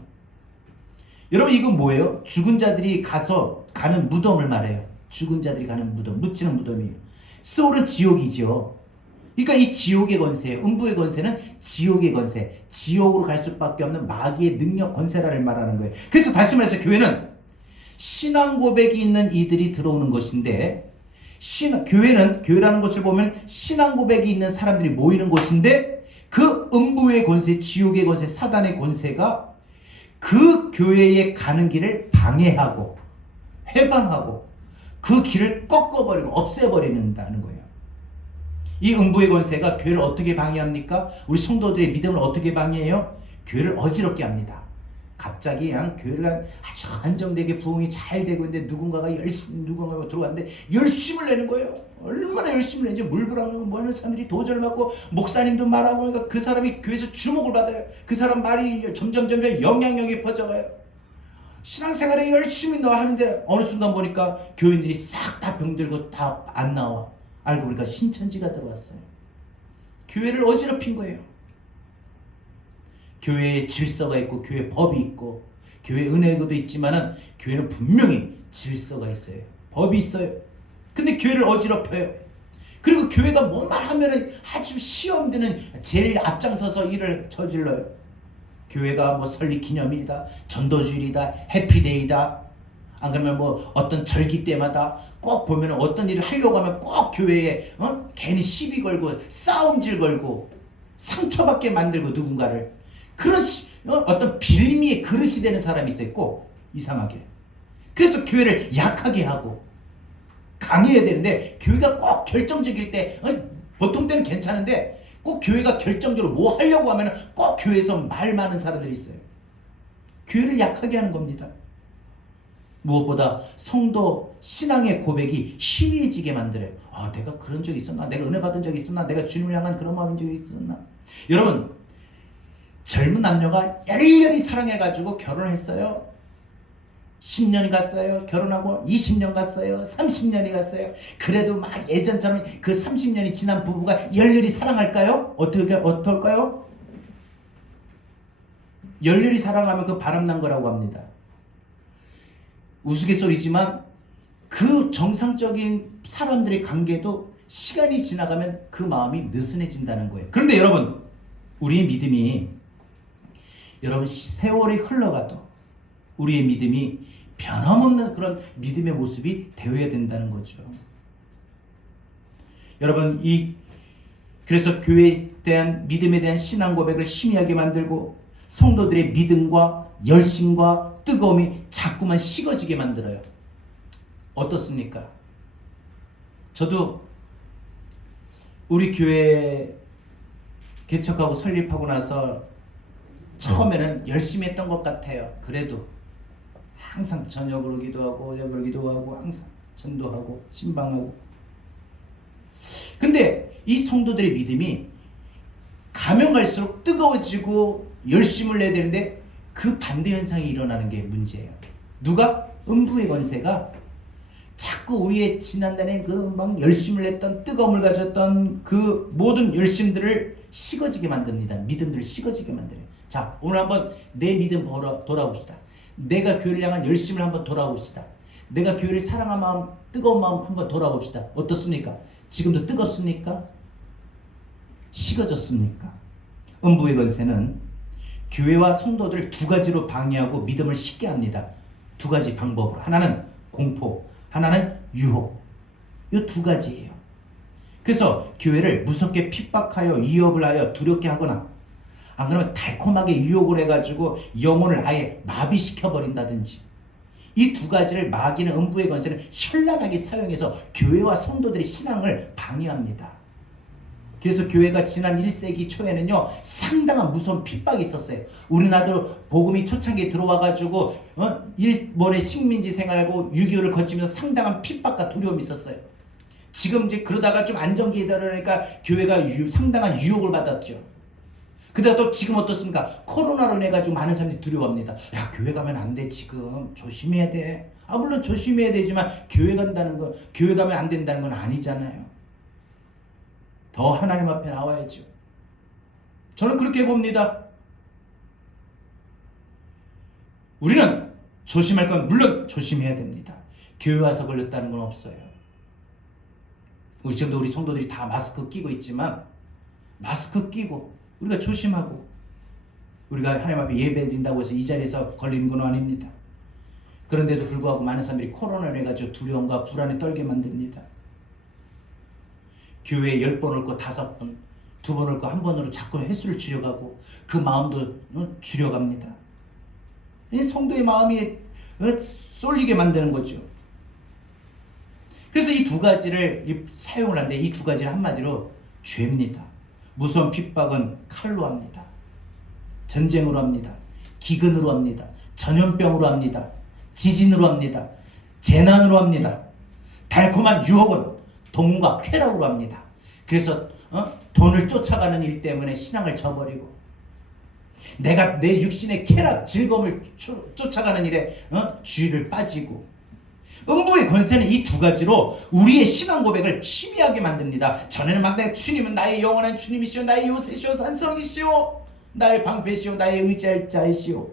여러분, 이건 뭐예요? 죽은 자들이 가는 무덤을 말해요. 죽은 자들이 가는 무덤, 묻히는 무덤이에요. 스올은 지옥이죠. 그러니까 이 지옥의 권세예요. 음부의 권세는 지옥의 권세, 지옥으로 갈 수밖에 없는 마귀의 능력, 권세라를 말하는 거예요. 그래서 다시 말해서 교회는 신앙 고백이 있는 이들이 들어오는 것인데, 교회라는 곳을 보면 신앙 고백이 있는 사람들이 모이는 곳인데, 그 음부의 권세, 지옥의 권세, 사단의 권세가 그 교회에 가는 길을 방해하고 해방하고 그 길을 꺾어버리고 없애버린다는 거예요. 이 음부의 권세가 교회를 어떻게 방해합니까? 우리 성도들의 믿음을 어떻게 방해해요? 교회를 어지럽게 합니다. 갑자기 그냥 교회가 아주 안정되게 부흥이 잘 되고 있는데 누군가가 들어왔는데 열심을 내는 거예요. 얼마나 열심을 내는지, 물불안하고 뭐 하는 사람들이 도전을 받고 목사님도 말하고, 그러니까 그 사람이 교회에서 주목을 받아요. 그 사람 말이 점점 영향력이 퍼져가요. 신앙생활에 열심히 하는데 어느 순간 보니까 교인들이 싹 다 병들고 다 안 나와. 알고 보니까 신천지가 들어왔어요. 교회를 어지럽힌 거예요. 교회에 질서가 있고 교회 법이 있고 교회 은혜도 있지만은 교회는 분명히 질서가 있어요. 법이 있어요. 근데 교회를 어지럽혀요. 그리고 교회가 뭐만 하면은 아주 시험되는 제일 앞장서서 일을 저질러요. 교회가 뭐 설립 기념일이다, 전도주일이다, 해피데이다, 안 그러면 뭐 어떤 절기 때마다 꼭 보면 어떤 일을 하려고 하면 꼭 교회에 괜히 시비 걸고 싸움질 걸고 상처받게 만들고 누군가를, 그런 어떤 빌미의 그릇이 되는 사람이 있어요. 꼭 이상하게. 그래서 교회를 약하게 하고 강해야 되는데, 교회가 꼭 결정적일 때 보통 때는 괜찮은데 꼭 교회가 결정적으로 뭐 하려고 하면 꼭 교회에서 말 많은 사람들이 있어요. 교회를 약하게 하는 겁니다. 무엇보다 성도 신앙의 고백이 희미해지게 만들어요. 아, 내가 그런 적이 있었나? 내가 은혜 받은 적이 있었나? 내가 주님을 향한 그런 마음인 적이 있었나? 여러분, 젊은 남녀가 열렬히 사랑해가지고 결혼했어요. 10년이 갔어요. 결혼하고 20년 갔어요. 30년이 갔어요. 그래도 막 예전처럼 그 30년이 지난 부부가 열렬히 사랑할까요? 어떨까요? 열렬히 사랑하면 그 바람난 거라고 합니다. 우스갯소리지만 그 정상적인 사람들의 관계도 시간이 지나가면 그 마음이 느슨해진다는 거예요. 그런데 여러분, 우리의 믿음이, 여러분, 세월이 흘러가도 우리의 믿음이 변함없는 그런 믿음의 모습이 되어야 된다는 거죠. 여러분, 그래서 교회에 대한 믿음에 대한 신앙 고백을 희미하게 만들고 성도들의 믿음과 열심과 뜨거움이 자꾸만 식어지게 만들어요. 어떻습니까? 저도 우리 교회 개척하고 설립하고 나서 처음에는 열심히 했던 것 같아요. 그래도 항상 저녁으로 기도하고 저녁으로 기도하고 항상 전도하고 신방하고. 근데 이 성도들의 믿음이 가면 갈수록 뜨거워지고 열심을 내야 되는데 그 반대 현상이 일어나는 게 문제예요. 누가? 음부의 권세가 자꾸 우리의 지난날에 그 막 열심을 냈던 뜨거움을 가졌던 그 모든 열심들을 식어지게 만듭니다. 믿음들을 식어지게 만들어요. 자, 오늘 한번 내 믿음 돌아봅시다. 내가 교회를 향한 열심을 한번 돌아봅시다. 내가 교회를 사랑한 마음, 뜨거운 마음 한번 돌아봅시다. 어떻습니까? 지금도 뜨겁습니까? 식어졌습니까? 음부의 권세는 교회와 성도들을 두 가지로 방해하고 믿음을 식게 합니다. 두 가지 방법으로. 하나는 공포, 하나는 유혹. 이 두 가지예요. 그래서 교회를 무섭게 핍박하여 위협을 하여 두렵게 하거나, 안 그러면 달콤하게 유혹을 해가지고 영혼을 아예 마비시켜버린다든지, 이 두 가지를 마귀는, 음부의 권세는 현란하게 사용해서 교회와 성도들의 신앙을 방해합니다. 그래서 교회가 지난 1세기 초에는요, 상당한 무서운 핍박이 있었어요. 우리나라도 복음이 초창기에 들어와가지고 일본의 식민지 생활하고 6.25를 거치면서 상당한 핍박과 두려움이 있었어요. 지금 이제 그러다가 좀 안정기에 들어오니까 교회가 상당한 유혹을 받았죠. 근데 또 지금 어떻습니까? 코로나로 인해 가지고 많은 사람들이 두려워합니다. 야, 교회 가면 안 돼. 지금 조심해야 돼. 물론 조심해야 되지만 교회 가면 안 된다는 건 아니잖아요. 더 하나님 앞에 나와야죠. 저는 그렇게 봅니다. 우리는 조심할 건 물론 조심해야 됩니다. 교회 와서 걸렸다는 건 없어요. 지금도 우리 성도들이 다 마스크 끼고 있지만, 마스크 끼고 우리가 조심하고, 우리가 하나님 앞에 예배 드린다고 해서 이 자리에서 걸리는 건 아닙니다. 그런데도 불구하고 많은 사람들이 코로나로 해가지고 두려움과 불안에 떨게 만듭니다. 교회에 10번 올 거 5번, 2번 올 거 1번으로 자꾸 횟수를 줄여가고 그 마음도 줄여갑니다. 성도의 마음이 쏠리게 만드는 거죠. 그래서 이 두 가지를 사용을 하는데, 이 두 가지를 한마디로 죄입니다. 무서운 핍박은 칼로 합니다. 전쟁으로 합니다. 기근으로 합니다. 전염병으로 합니다. 지진으로 합니다. 재난으로 합니다. 달콤한 유혹은 돈과 쾌락으로 합니다. 그래서 돈을 쫓아가는 일 때문에 신앙을 저버리고, 내가 내 육신의 쾌락, 즐거움을 쫓아가는 일에 주의를 빠지고, 음부의 권세는 이 두 가지로 우리의 신앙 고백을 희미하게 만듭니다. 전에는 막 내가 주님은 나의 영원한 주님이시오, 나의 요새시오, 산성이시오, 나의 방패시오, 나의 의지할 자이시오,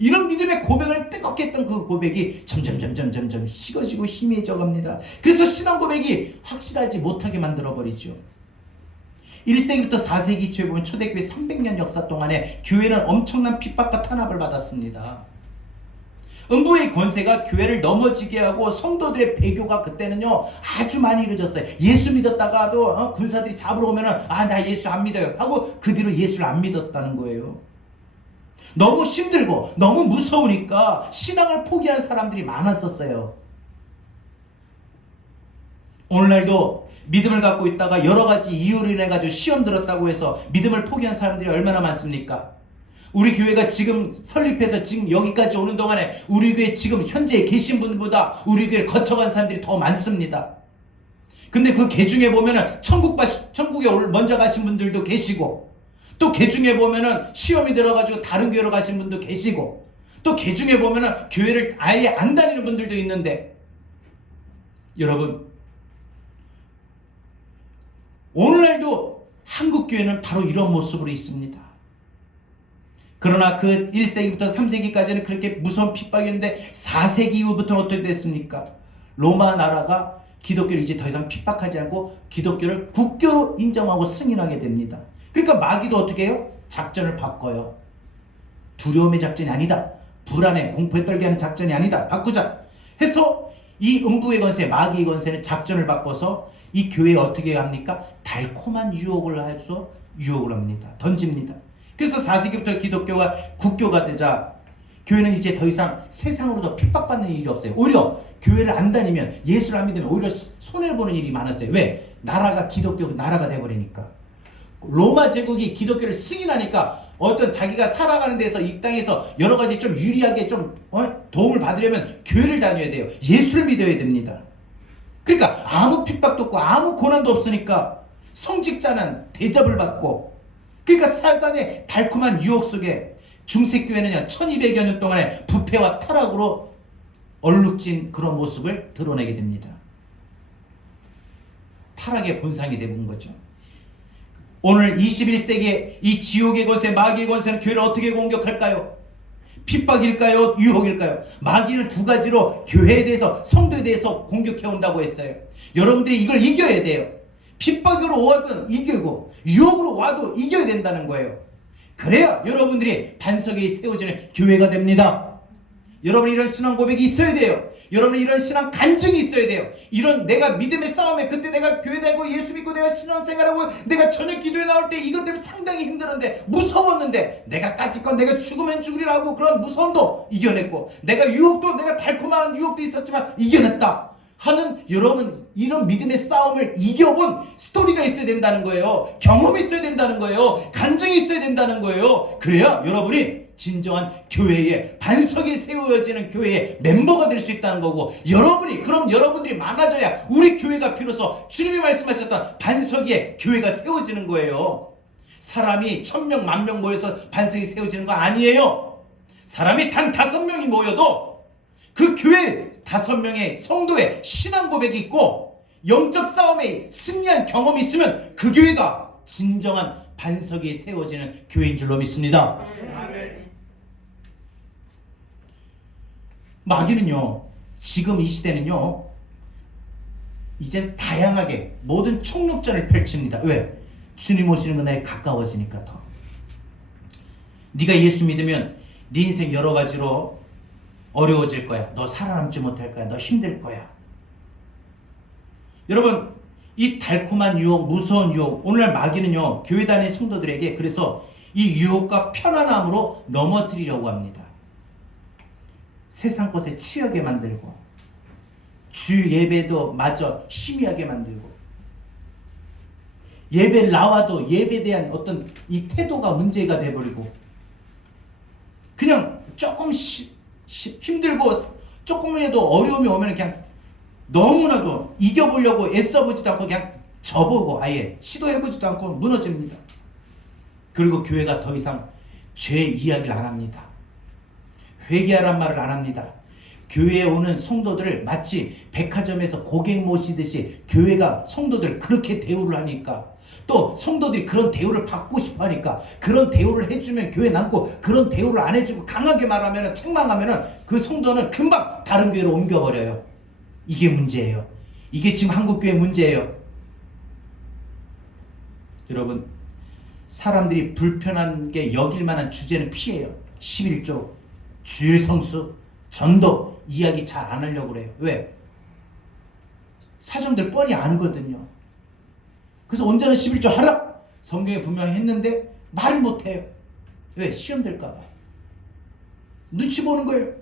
이런 믿음의 고백을 뜨겁게 했던 그 고백이 점점 식어지고 희미해져 갑니다. 그래서 신앙 고백이 확실하지 못하게 만들어버리죠. 1세기부터 4세기 초에 보면 초대교회 300년 역사 동안에 교회는 엄청난 핍박과 탄압을 받았습니다. 음부의 권세가 교회를 넘어지게 하고 성도들의 배교가 그때는요 아주 많이 이루어졌어요. 예수 믿었다가도 군사들이 잡으러 오면은 나 예수 안 믿어요 하고 그 뒤로 예수를 안 믿었다는 거예요. 너무 힘들고 너무 무서우니까 신앙을 포기한 사람들이 많았었어요. 오늘날도 믿음을 갖고 있다가 여러 가지 이유로 인해 가지고 시험 들었다고 해서 믿음을 포기한 사람들이 얼마나 많습니까? 우리 교회가 지금 설립해서 지금 여기까지 오는 동안에 우리 교회 지금 현재 계신 분보다 우리 교회를 거쳐간 사람들이 더 많습니다. 근데 그 개 중에 보면은 천국에 먼저 가신 분들도 계시고, 또 개 중에 보면은 시험이 들어가지고 다른 교회로 가신 분도 계시고, 또 개 중에 보면은 교회를 아예 안 다니는 분들도 있는데, 여러분, 오늘날도 한국 교회는 바로 이런 모습으로 있습니다. 그러나 그 1세기부터 3세기까지는 그렇게 무서운 핍박이었는데 4세기 이후부터는 어떻게 됐습니까? 로마 나라가 기독교를 이제 더 이상 핍박하지 않고 기독교를 국교로 인정하고 승인하게 됩니다. 그러니까 마귀도 어떻게 해요? 작전을 바꿔요. 두려움의 작전이 아니다. 불안해, 공포에 떨게 하는 작전이 아니다. 바꾸자 해서 이 음부의 권세, 마귀의 권세는 작전을 바꿔서 이 교회에 어떻게 합니까? 달콤한 유혹을 해서 유혹을 합니다. 던집니다. 그래서 4세기부터 기독교가 국교가 되자 교회는 이제 더 이상 세상으로 더 핍박받는 일이 없어요. 오히려 교회를 안 다니면, 예수를 안 믿으면 오히려 손해보는 일이 많았어요. 왜? 나라가 기독교 나라가 돼버리니까. 로마 제국이 기독교를 승인하니까 어떤 자기가 살아가는 데서 이 땅에서 여러 가지 좀 유리하게 좀 도움을 받으려면 교회를 다녀야 돼요. 예수를 믿어야 됩니다. 그러니까 아무 핍박도 없고 아무 고난도 없으니까 성직자는 대접을 받고, 그러니까 사단의 달콤한 유혹 속에 중세교회는요 1200여 년 동안의 부패와 타락으로 얼룩진 그런 모습을 드러내게 됩니다. 타락의 본상이 되는 거죠. 오늘 21세기에 이 지옥의 권세, 마귀의 권세는 교회를 어떻게 공격할까요? 핍박일까요? 유혹일까요? 마귀는 두 가지로 교회에 대해서, 성도에 대해서 공격해온다고 했어요. 여러분들이 이걸 이겨야 돼요. 핍박으로 와든 이기고 유혹으로 와도 이겨야 된다는 거예요. 그래야 여러분들이 반석에 세워지는 교회가 됩니다. 여러분 이런 신앙 고백이 있어야 돼요. 여러분 이런 신앙 간증이 있어야 돼요. 이런 내가 믿음의 싸움에, 그때 내가 교회 다니고 예수 믿고 내가 신앙생활하고 내가 저녁 기도에 나올 때 이것 때문에 상당히 힘들었는데, 무서웠는데, 내가 까짓건 내가 죽으면 죽으리라고 그런 무서움도 이겨냈고, 내가 유혹도, 내가 달콤한 유혹도 있었지만 이겨냈다 하는, 여러분 이런 믿음의 싸움을 이겨본 스토리가 있어야 된다는 거예요. 경험이 있어야 된다는 거예요. 간증이 있어야 된다는 거예요. 그래야 여러분이 진정한 교회의 반석이 세워지는 교회의 멤버가 될 수 있다는 거고, 그럼 여러분들이 많아져야 우리 교회가 비로소 주님이 말씀하셨던 반석 위에 교회가 세워지는 거예요. 사람이 1000명, 10,000명 모여서 반석이 세워지는 거 아니에요. 사람이 단 5명이 모여도 그 교회 5명의 성도의 신앙 고백이 있고 영적 싸움에 승리한 경험이 있으면 그 교회가 진정한 반석이 세워지는 교회인 줄로 믿습니다. 마귀는요, 지금 이 시대는요, 이젠 다양하게 모든 총력전을 펼칩니다. 왜? 주님 오시는 그날이 가까워지니까 더. 네가 예수 믿으면 네 인생 여러 가지로 어려워질 거야. 너 살아남지 못할 거야. 너 힘들 거야. 여러분, 이 달콤한 유혹, 무서운 유혹, 오늘날 마귀는요 교회 다니는 성도들에게 그래서 이 유혹과 편안함으로 넘어뜨리려고 합니다. 세상 것에 취하게 만들고, 주 예배도 마저 희미하게 만들고, 예배를 나와도 예배에 대한 어떤 이 태도가 문제가 돼버리고, 그냥 조금 힘들고 조금이라도 어려움이 오면 그냥 너무나도 이겨보려고 애써보지도 않고 그냥 져보고 아예 시도해보지도 않고 무너집니다. 그리고 교회가 더 이상 죄 이야기를 안 합니다. 회개하란 말을 안 합니다. 교회에 오는 성도들을 마치 백화점에서 고객 모시듯이 교회가 성도들 그렇게 대우를 하니까, 또 성도들이 그런 대우를 받고 싶어 하니까, 그런 대우를 해주면 교회 남고, 그런 대우를 안 해주고 강하게 말하면, 책망하면 그 성도는 금방 다른 교회로 옮겨버려요. 이게 문제예요. 이게 지금 한국교회 문제예요. 여러분, 사람들이 불편하게 여길 만한 주제는 피해요. 11조, 주일 성수, 전도 이야기 잘 안 하려고 그래요. 왜? 사정들 뻔히 아는거든요. 그래서 언제나 11조 하라! 성경에 분명히 했는데 말을 못해요. 왜? 시험 될까봐. 눈치 보는 거예요.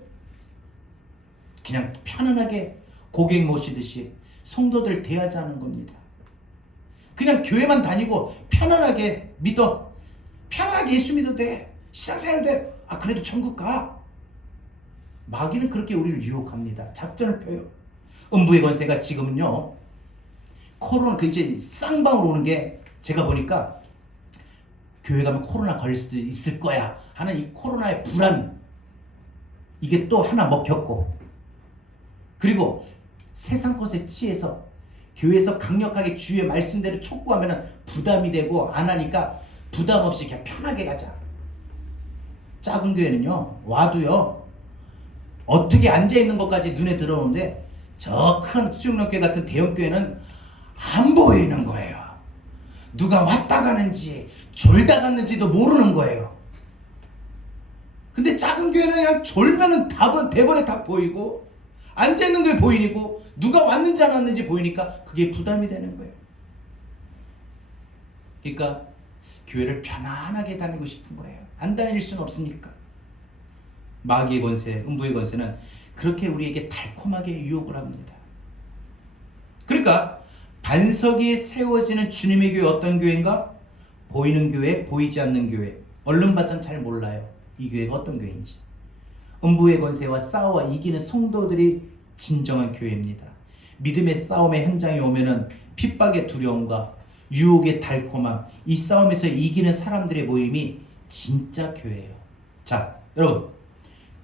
그냥 편안하게 고객 모시듯이 성도들 대하자는 겁니다. 그냥 교회만 다니고 편안하게 믿어. 편안하게 예수 믿어도 돼. 신앙생활 돼. 아, 그래도 천국 가. 마귀는 그렇게 우리를 유혹합니다. 작전을 펴요. 음부의 권세가 지금은요, 코로나 그 이제 쌍방으로 오는 게, 제가 보니까 교회 가면 코로나 걸릴 수도 있을 거야 하는 이 코로나의 불안, 이게 또 하나 먹혔고, 그리고 세상 것에 취해서 교회에서 강력하게 주의 말씀대로 촉구하면 부담이 되고 안 하니까 부담 없이 그냥 편하게 가자. 작은 교회는요, 와도요, 어떻게 앉아있는 것까지 눈에 들어오는데 저 큰 수영록교회 같은 대형교회는 안 보이는 거예요. 누가 왔다 가는지 졸다 갔는지도 모르는 거예요. 근데 작은 교회는 그냥 졸면은 대본에 다 보이고 앉아있는 게 보이고 누가 왔는지 안 왔는지 보이니까 그게 부담이 되는 거예요. 그러니까 교회를 편안하게 다니고 싶은 거예요. 안 다닐 수는 없으니까. 마귀의 권세, 음부의 권세는 그렇게 우리에게 달콤하게 유혹을 합니다. 그러니까 반석 위에 세워지는 주님의 교회 어떤 교회인가? 보이는 교회, 보이지 않는 교회. 얼른 봐선 잘 몰라요. 이 교회가 어떤 교회인지. 음부의 권세와 싸워 이기는 성도들이 진정한 교회입니다. 믿음의 싸움의 현장에 오면은 핍박의 두려움과 유혹의 달콤함, 이 싸움에서 이기는 사람들의 모임이 진짜 교회예요. 자, 여러분,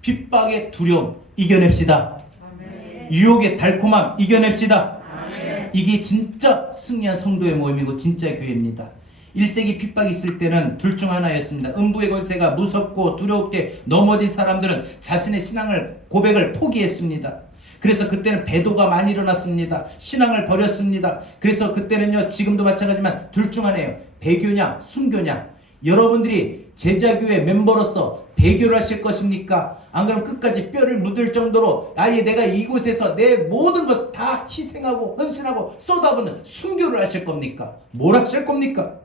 핍박의 두려움 이겨냅시다. 아멘. 유혹의 달콤함 이겨냅시다. 아멘. 이게 진짜 승리한 성도의 모임이고 진짜 교회입니다. 1세기 핍박이 있을 때는 둘 중 하나였습니다. 음부의 권세가 무섭고 두렵게 넘어진 사람들은 자신의 신앙을 고백을 포기했습니다. 그래서 그때는 배도가 많이 일어났습니다. 신앙을 버렸습니다. 그래서 그때는요, 지금도 마찬가지지만 둘 중 하나예요. 배교냐 순교냐. 여러분들이 제자교회 멤버로서 배교를 하실 것입니까? 안 그러면 끝까지 뼈를 묻을 정도로 아예 내가 이곳에서 내 모든 것 다 희생하고 헌신하고 쏟아붓는 순교를 하실 겁니까? 뭘 하실 겁니까?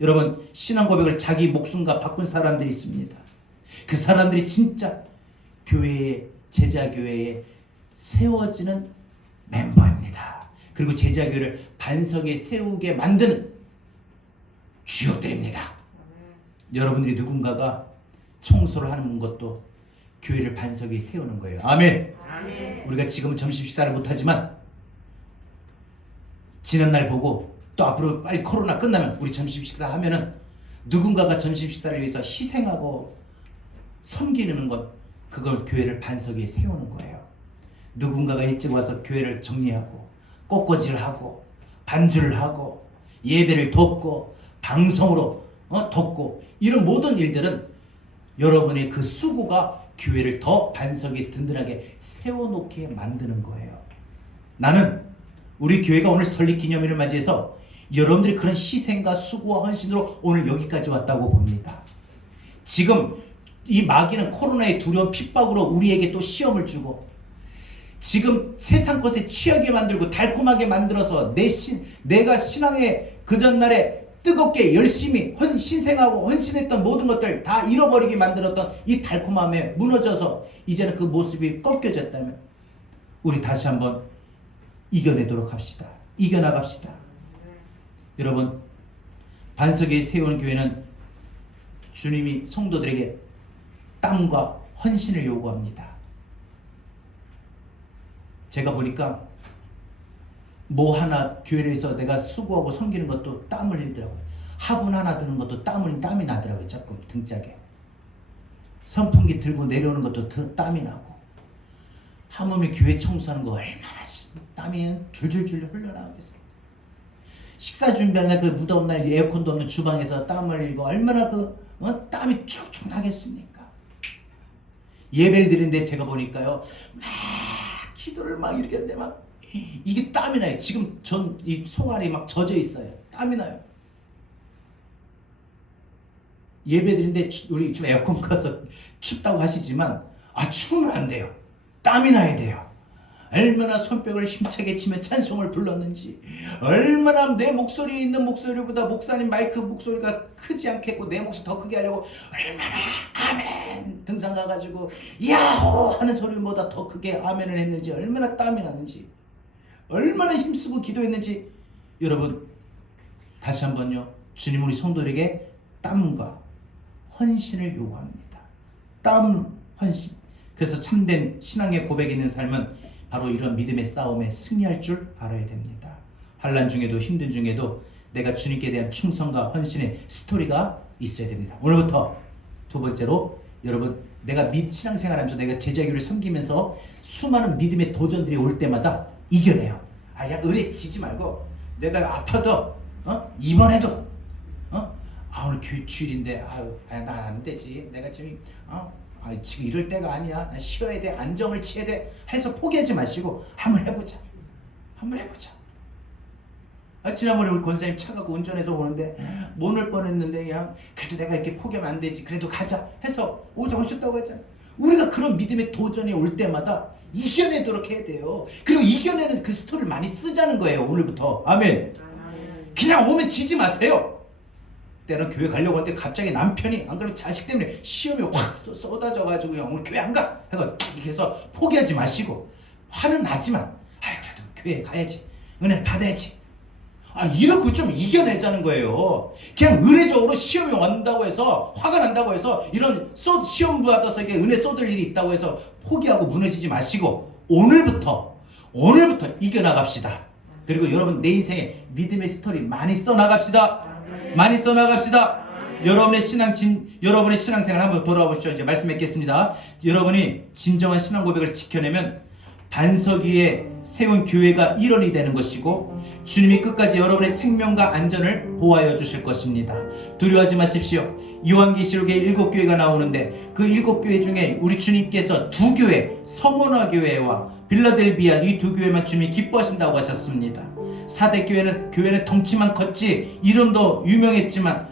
여러분, 신앙 고백을 자기 목숨과 바꾼 사람들이 있습니다. 그 사람들이 진짜 교회에, 제자교회에 세워지는 멤버입니다. 그리고 제자교회를 반석에 세우게 만드는 주역들입니다. 여러분들이 누군가가 청소를 하는 것도 교회를 반석에 세우는 거예요. 아멘. 아멘. 우리가 지금은 점심 식사를 못하지만 지난날 보고 또 앞으로 빨리 코로나 끝나면 우리 점심 식사 하면은 누군가가 점심 식사를 위해서 희생하고 섬기는 것, 그걸 교회를 반석에 세우는 거예요. 누군가가 일찍 와서 교회를 정리하고 꽃꽂이를 반주를 하고 예배를 돕고 방송으로 돕고, 이런 모든 일들은 여러분의 그 수고가 교회를 더 반석에 든든하게 세워놓게 만드는 거예요. 나는 우리 교회가 오늘 설립 기념일을 맞이해서 여러분들이 그런 희생과 수고와 헌신으로 오늘 여기까지 왔다고 봅니다. 지금 이 마귀는 코로나의 두려운 핍박으로 우리에게 또 시험을 주고, 지금 세상 것에 취하게 만들고 달콤하게 만들어서 내가 신앙의 그 전날에 뜨겁게 열심히 신생하고 헌신했던 모든 것들 다 잃어버리게 만들었던 이 달콤함에 무너져서 이제는 그 모습이 꺾여졌다면 우리 다시 한번 이겨내도록 합시다. 이겨나갑시다. 여러분, 반석에 세운 교회는 주님이 성도들에게 땀과 헌신을 요구합니다. 제가 보니까 뭐 하나 교회를 해서 내가 수고하고 섬기는 것도 땀 흘리더라고요. 화분 하나 드는 것도 땀이 나더라고요. 자꾸 등짝에. 선풍기 들고 내려오는 것도 땀이 나고, 하물며 교회 청소하는 거 얼마나 땀이 줄줄줄 흘러나오겠어요. 식사 준비하는 날, 그 무더운 날 에어컨도 없는 주방에서 땀을 흘리고 얼마나 땀이 쭉쭉 나겠습니까? 예배를 드리는데 제가 보니까요, 막 기도를 막 이렇게 하는데 막 이게 땀이 나요. 지금 전 이 송알이 막 젖어 있어요. 땀이 나요. 예배 드리는데 우리 좀 에어컨 가서 춥다고 하시지만 추우면 안 돼요. 땀이 나야 돼요. 얼마나 손뼉을 힘차게 치며 찬송을 불렀는지, 얼마나 내 목소리에 있는 목소리보다 목사님 마이크 목소리가 크지 않겠고 내 목소리 더 크게 하려고 얼마나 아멘 등산 가가지고 야호 하는 소리보다 더 크게 아멘을 했는지, 얼마나 땀이 나는지, 얼마나 힘쓰고 기도했는지. 여러분, 다시 한번요, 주님 우리 성도들에게 땀과 헌신을 요구합니다. 땀, 헌신. 그래서 참된 신앙의 고백이 있는 삶은 바로 이런 믿음의 싸움에 승리할 줄 알아야 됩니다. 환난 중에도 힘든 중에도 내가 주님께 대한 충성과 헌신의 스토리가 있어야 됩니다. 오늘부터 두 번째로 여러분 내가 신앙생활하면서 내가 제자교를 섬기면서 수많은 믿음의 도전들이 올 때마다 이겨내요. 그냥 은혜 지지 말고 내가 아파도 입원해도 오늘 교회 주일인데 나 안 되지. 내가 지금 지금 이럴 때가 아니야. 나 쉬어야 돼. 안정을 취해야 돼. 해서 포기하지 마시고 한번 해보자. 지난번에 우리 권사님 차 갖고 운전해서 오는데 못 올 뻔했는데 그냥 그래도 내가 이렇게 포기하면 안 되지. 그래도 가자 해서 오셨다고 했잖아. 우리가 그런 믿음의 도전이 올 때마다 이겨내도록 해야 돼요. 그리고 이겨내는 그 스토리를 많이 쓰자는 거예요. 오늘부터. 아멘. 그냥 오면 지지 마세요. 때는 교회 가려고 할 때 갑자기 남편이 안 그러면 자식 때문에 시험이 확 쏟아져가지고 그냥 오늘 교회 안 가 해서 이렇게 해서 포기하지 마시고 화는 나지만 그래도 교회에 가야지. 은혜 받아야지. 이렇게 좀 이겨내자는 거예요. 그냥 은혜적으로 시험이 온다고 해서 화가 난다고 해서 이런 시험 받아서 이게 은혜 쏟을 일이 있다고 해서 포기하고 무너지지 마시고 오늘부터 이겨나갑시다. 그리고 여러분 내 인생에 믿음의 스토리 많이 써나갑시다. 여러분의 신앙생활 한번 돌아보십시오. 이제 말씀 맺겠습니다. 여러분이 진정한 신앙 고백을 지켜내면 반석 위에 세운 교회가 일원이 되는 것이고 주님이 끝까지 여러분의 생명과 안전을 보호하여 주실 것입니다. 두려워하지 마십시오. 요한계시록에 7교회가 나오는데 그 7교회 중에 우리 주님께서 2교회, 서머나 교회와 빌라델비아 이 2교회만 주님이 기뻐하신다고 하셨습니다. 4대 교회는 덩치만 컸지 이름도 유명했지만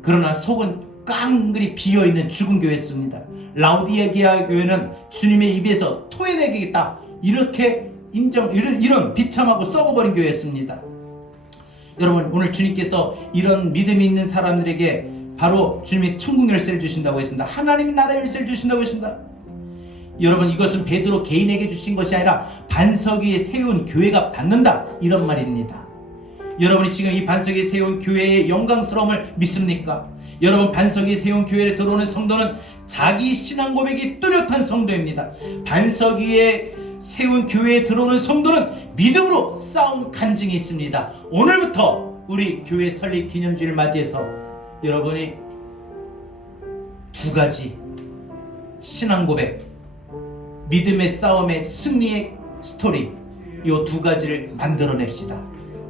그러나 속은 깡그리 비어있는 죽은 교회였습니다. 라우디게아 교회는 주님의 입에서 토해내겠다 이렇게 이런 비참하고 썩어버린 교회였습니다. 여러분 오늘 주님께서 이런 믿음이 있는 사람들에게 바로 주님이 천국 열쇠를 주신다고 했습니다. 하나님이 나라 열쇠를 주신다고 했습니다. 여러분 이것은 베드로 개인에게 주신 것이 아니라 반석 위에 세운 교회가 받는다 이런 말입니다. 여러분이 지금 이 반석 위에 세운 교회의 영광스러움을 믿습니까? 여러분 반석 위에 세운 교회에 들어오는 성도는 자기 신앙 고백이 뚜렷한 성도입니다. 반석 위에 세운 교회에 들어오는 성도는 믿음으로 싸운 간증이 있습니다. 오늘부터 우리 교회 설립 기념주를 맞이해서 여러분이 2가지 신앙 고백, 믿음의 싸움의 승리의 스토리 이 2가지를 만들어냅시다.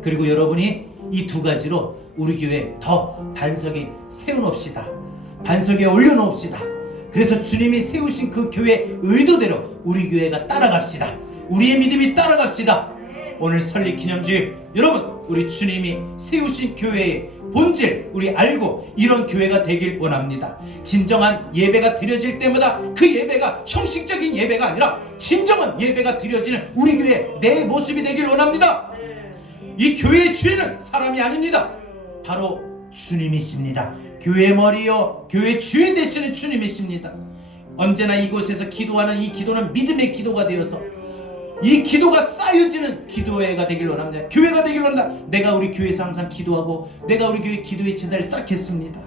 그리고 여러분이 이 2가지로 우리 교회 더 반석이 세워놓읍시다. 반석에 올려놓읍시다. 그래서 주님이 세우신 그 교회 의도대로 우리 교회가 따라갑시다. 우리의 믿음이 따라갑시다. 오늘 설립 기념주일 여러분 우리 주님이 세우신 교회의 본질 우리 알고 이런 교회가 되길 원합니다. 진정한 예배가 드려질 때마다 그 예배가 형식적인 예배가 아니라 진정한 예배가 드려지는 우리 교회 내 모습이 되길 원합니다. 이 교회의 주인은 사람이 아닙니다. 바로 주님이십니다. 교회 머리요 교회 주인 되시는 주님이십니다. 언제나 이곳에서 기도하는 이 기도는 믿음의 기도가 되어서 이 기도가 쌓여지는 기도회가 되길 원합니다. 교회가 되길 원한다. 내가 우리 교회에서 항상 기도하고 내가 우리 교회 기도의 제단을 쌓겠습니다.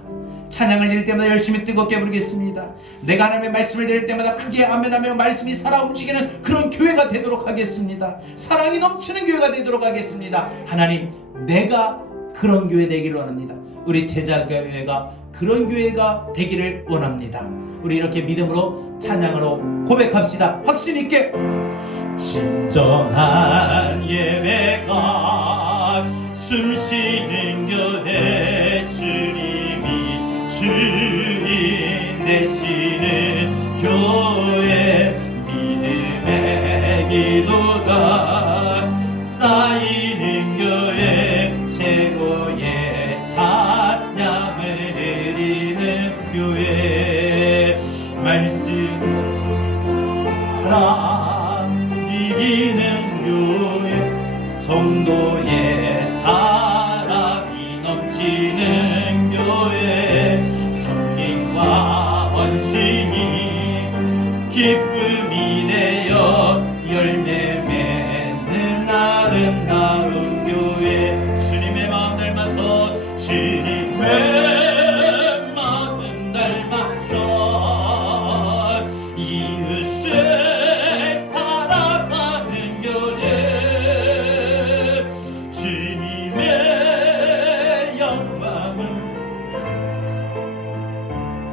찬양을 드릴 때마다 열심히 뜨겁게 부르겠습니다. 내가 하나님의 말씀을 드릴 때마다 크게 아멘하며 말씀이 살아 움직이는 그런 교회가 되도록 하겠습니다. 사랑이 넘치는 교회가 되도록 하겠습니다. 하나님 내가 그런 교회 되기를 원합니다. 우리 제자교회가 그런 교회가 되기를 원합니다. 우리 이렇게 믿음으로 찬양으로 고백합시다. 확신 있게. 진정한 예배가 숨쉬는 교회 주님이 주인 되시는 교회 믿음의 기도가 쌓이는 교회 최고의 찬양을 드리는 교회 말씀으로 이기는 교회 성도의 사랑이 넘치는 교회 성령과 원심이 기쁨이 되어 열매 맺는 아름다운 교회 주님의 마음 닮아서 주님의 마음 닮아서 이웃을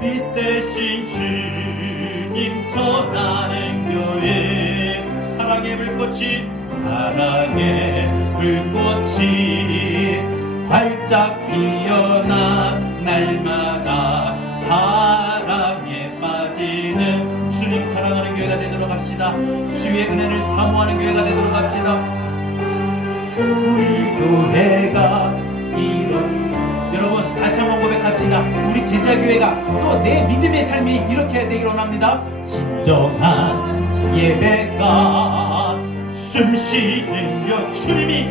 빛 대신 주 불꽃이 사랑의 불꽃이 활짝 피어나 날마다 사랑에 빠지는 주님 사랑하는 교회가 되도록 합시다. 주의 은혜를 사모하는 교회가 되도록 합시다. 우리 교회가 이런 여러분 다시 한번 고백합시다. 우리 제자교회가 또 내 믿음의 삶이 이렇게 되기를 원합니다. 진정한 예배가 숨쉬는 여 주님이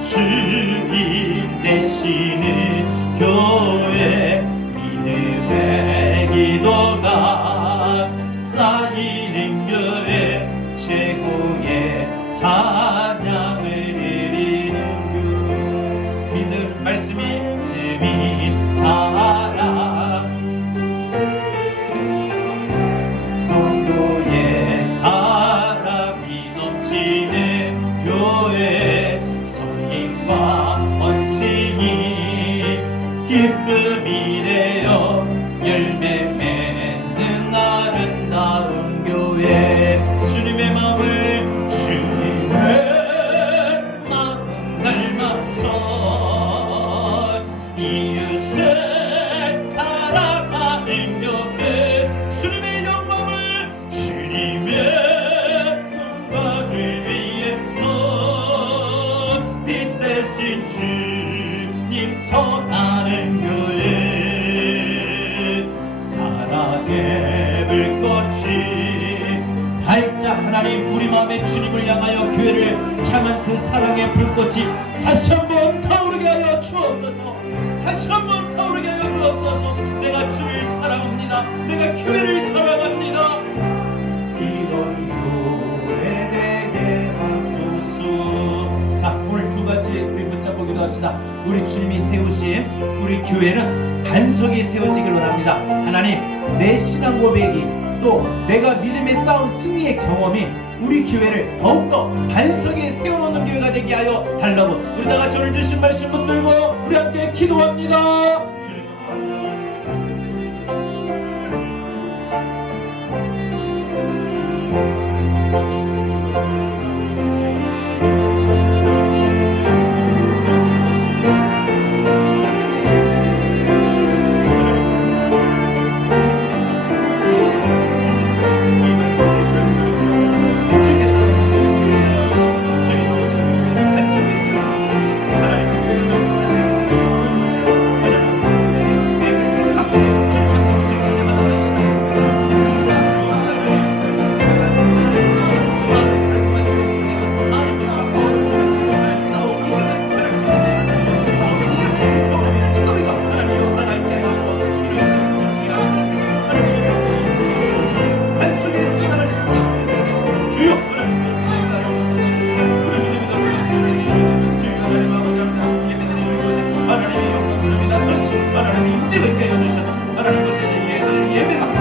주인 되시는 교회 믿음의 기도가 쌓이는 교회 최고의 찬양을 드리는 교회 믿음 말씀이 사랑 성도의 사랑이 넘치는 교회 성김과 헌신이 기쁨이 되어 열매 맺는 아름다운 교회 주님의 마음을 닮아서 이웃을 사랑하는 교회 주님의 영광을 위해서 빛 대신 주님 전하는 교회 사랑의 불꽃이 활짝 하나님 우리 마음에 주님을 향하여 교회를 향한 그 사랑의 불꽃이 다시 한번 타오르게 하여 주옵소서. 다시 한번 타오르게 하여 주옵소서. 내가 주를 사랑합니다. 내가 교회를 사랑합니다. 이런 교회 되게 하소서. 자 오늘 두 가지 우리 붙잡고 기도합시다. 우리 주님이 세우신 우리 교회는 반석이 세워지길 원합니다. 하나님 내 신앙 고백이 또 내가 믿음에 쌓은 승리의 경험이 우리 교회를 더욱더 반석에 세워놓는 교회가 되게 하여 달라고 우리 다같이 오늘 주신 말씀 붙들고 우리 함께 기도합니다. 주님 감사합니다.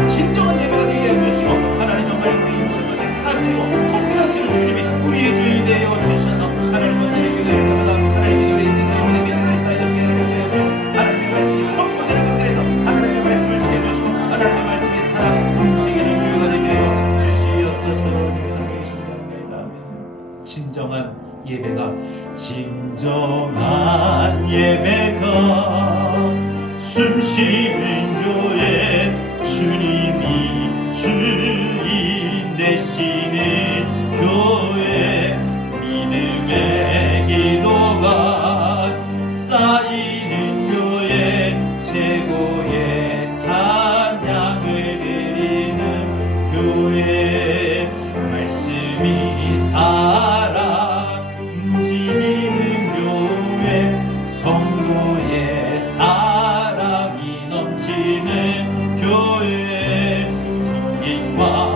진정한 예배가 되게 해주시고 하나님 정말 우리 모든 것을 다스리고 통치하시는 주님이 우리의 주인이 되어 주셔서 하나님 것들의 기도를 따라가 하나님의 교회 인생들의 믿음의 하나님 쌓여지게 해주시고 하나님의 말씀이 선포되는 가운데서 하나님의 말씀을 지켜주시고 하나님의 말씀의 사랑 움직이는 교회가 되게 하여 주시옵소서. 감사합니다. 진정한 예배가 숨쉬는 교회 주님이 주인 되시는 교회 믿음의 기도가 쌓이는 교회 최고의 찬양을 드리는 교회 말씀이 살아 움직이는 교회 성도의 사랑이 넘치는 교회 성경과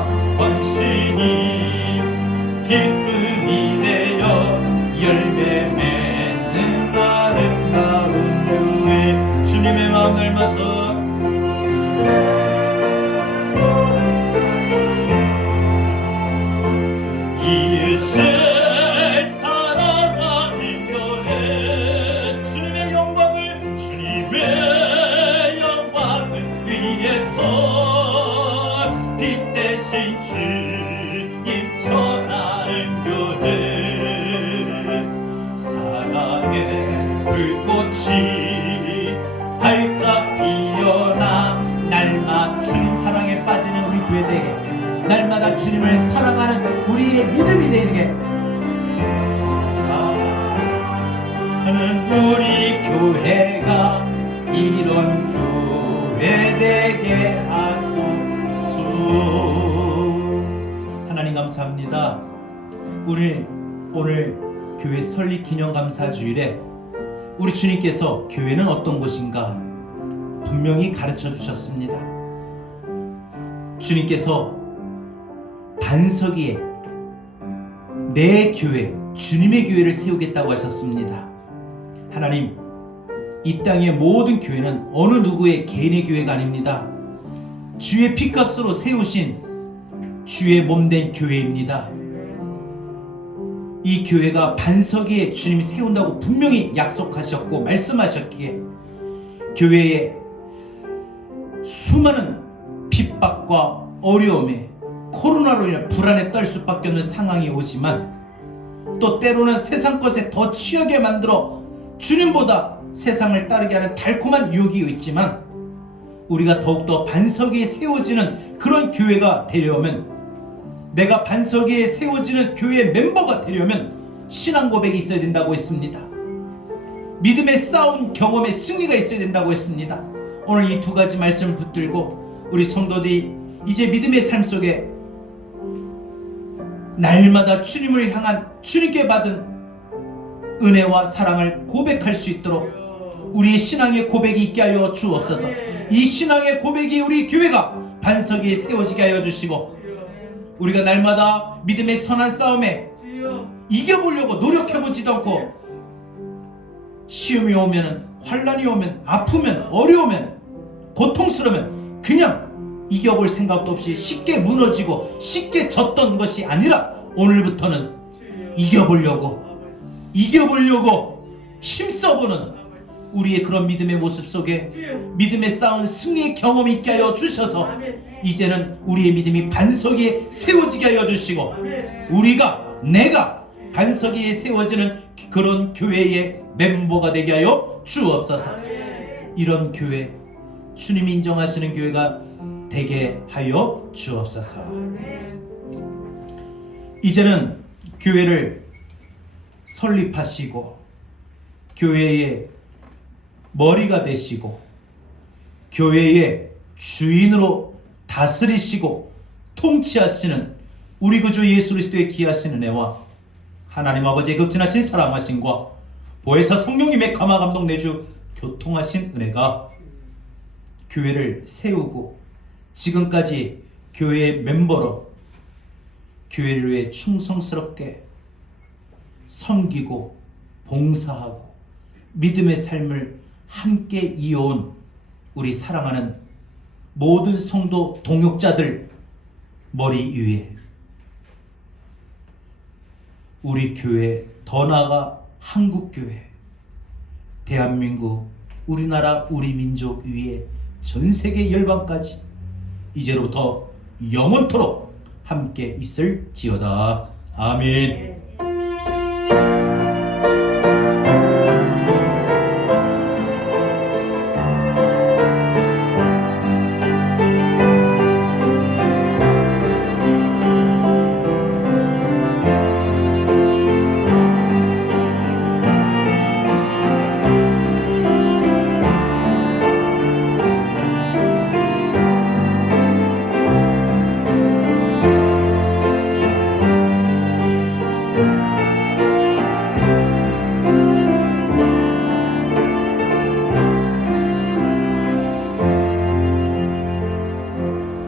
불꽃이 활짝 피어나 날마다 주님 사랑에 빠지는 우리 교회 되게, 날마다 주님을 사랑하는 우리의 믿음이 되게 사랑하는 우리 교회가 이런 교회 되게 하소서. 하나님 감사합니다. 오늘 교회 설립 기념 감사 주일에 우리 주님께서 교회는 어떤 곳인가 분명히 가르쳐 주셨습니다. 주님께서 반석 위에 내 교회, 주님의 교회를 세우겠다고 하셨습니다. 하나님, 이 땅의 모든 교회는 어느 누구의 개인의 교회가 아닙니다. 주의 피값으로 세우신 주의 몸된 교회입니다. 이 교회가 반석 위에 주님이 세운다고 분명히 약속하셨고 말씀하셨기에 교회에 수많은 핍박과 어려움에 코로나로 인해 불안에 떨 수밖에 없는 상황이 오지만 또 때로는 세상 것에 더 취하게 만들어 주님보다 세상을 따르게 하는 달콤한 유혹이 있지만 우리가 더욱더 반석 위에 세워지는 그런 교회가 되려면, 내가 반석 위에 세워지는 교회의 멤버가 되려면 신앙 고백이 있어야 된다고 했습니다. 믿음의 싸움 경험의 승리가 있어야 된다고 했습니다. 오늘 이 두 가지 말씀을 붙들고 우리 성도들이 이제 믿음의 삶 속에 날마다 주님을 향한 주님께 받은 은혜와 사랑을 고백할 수 있도록 우리의 신앙의 고백이 있게 하여 주옵소서. 이 신앙의 고백이 우리 교회가 반석 위에 세워지게 하여 주시고, 우리가 날마다 믿음의 선한 싸움에 이겨보려고 노력해보지도 않고 시험이 오면, 환난이 오면, 아프면, 어려우면, 고통스러우면 그냥 이겨볼 생각도 없이 쉽게 무너지고 쉽게 졌던 것이 아니라 오늘부터는 이겨보려고 힘써보는 우리의 그런 믿음의 모습 속에 믿음의 싸운 승리의 경험이 있게 하여 주셔서 이제는 우리의 믿음이 반석 위에 세워지게 하여 주시고, 내가 반석 위에 세워지는 그런 교회의 멤버가 되게 하여 주옵소서. 이런 교회, 주님이 인정하시는 교회가 되게 하여 주옵소서. 이제는 교회를 설립하시고 교회의 머리가 되시고 교회의 주인으로 다스리시고 통치하시는 우리 구주 예수 그리스도의 귀하신 은혜와 하나님 아버지의 극진하신 사랑하심과 보혜사 성령님의 감화 감동 내주 교통하신 은혜가 교회를 세우고 지금까지 교회의 멤버로 교회를 위해 충성스럽게 섬기고 봉사하고 믿음의 삶을 함께 이어온 우리 사랑하는 모든 성도 동역자들 머리 위에 우리 교회, 더 나아가 한국교회, 대한민국, 우리나라, 우리 민족 위에 전세계 열방까지 이제로부터 영원토록 함께 있을지어다. 아멘.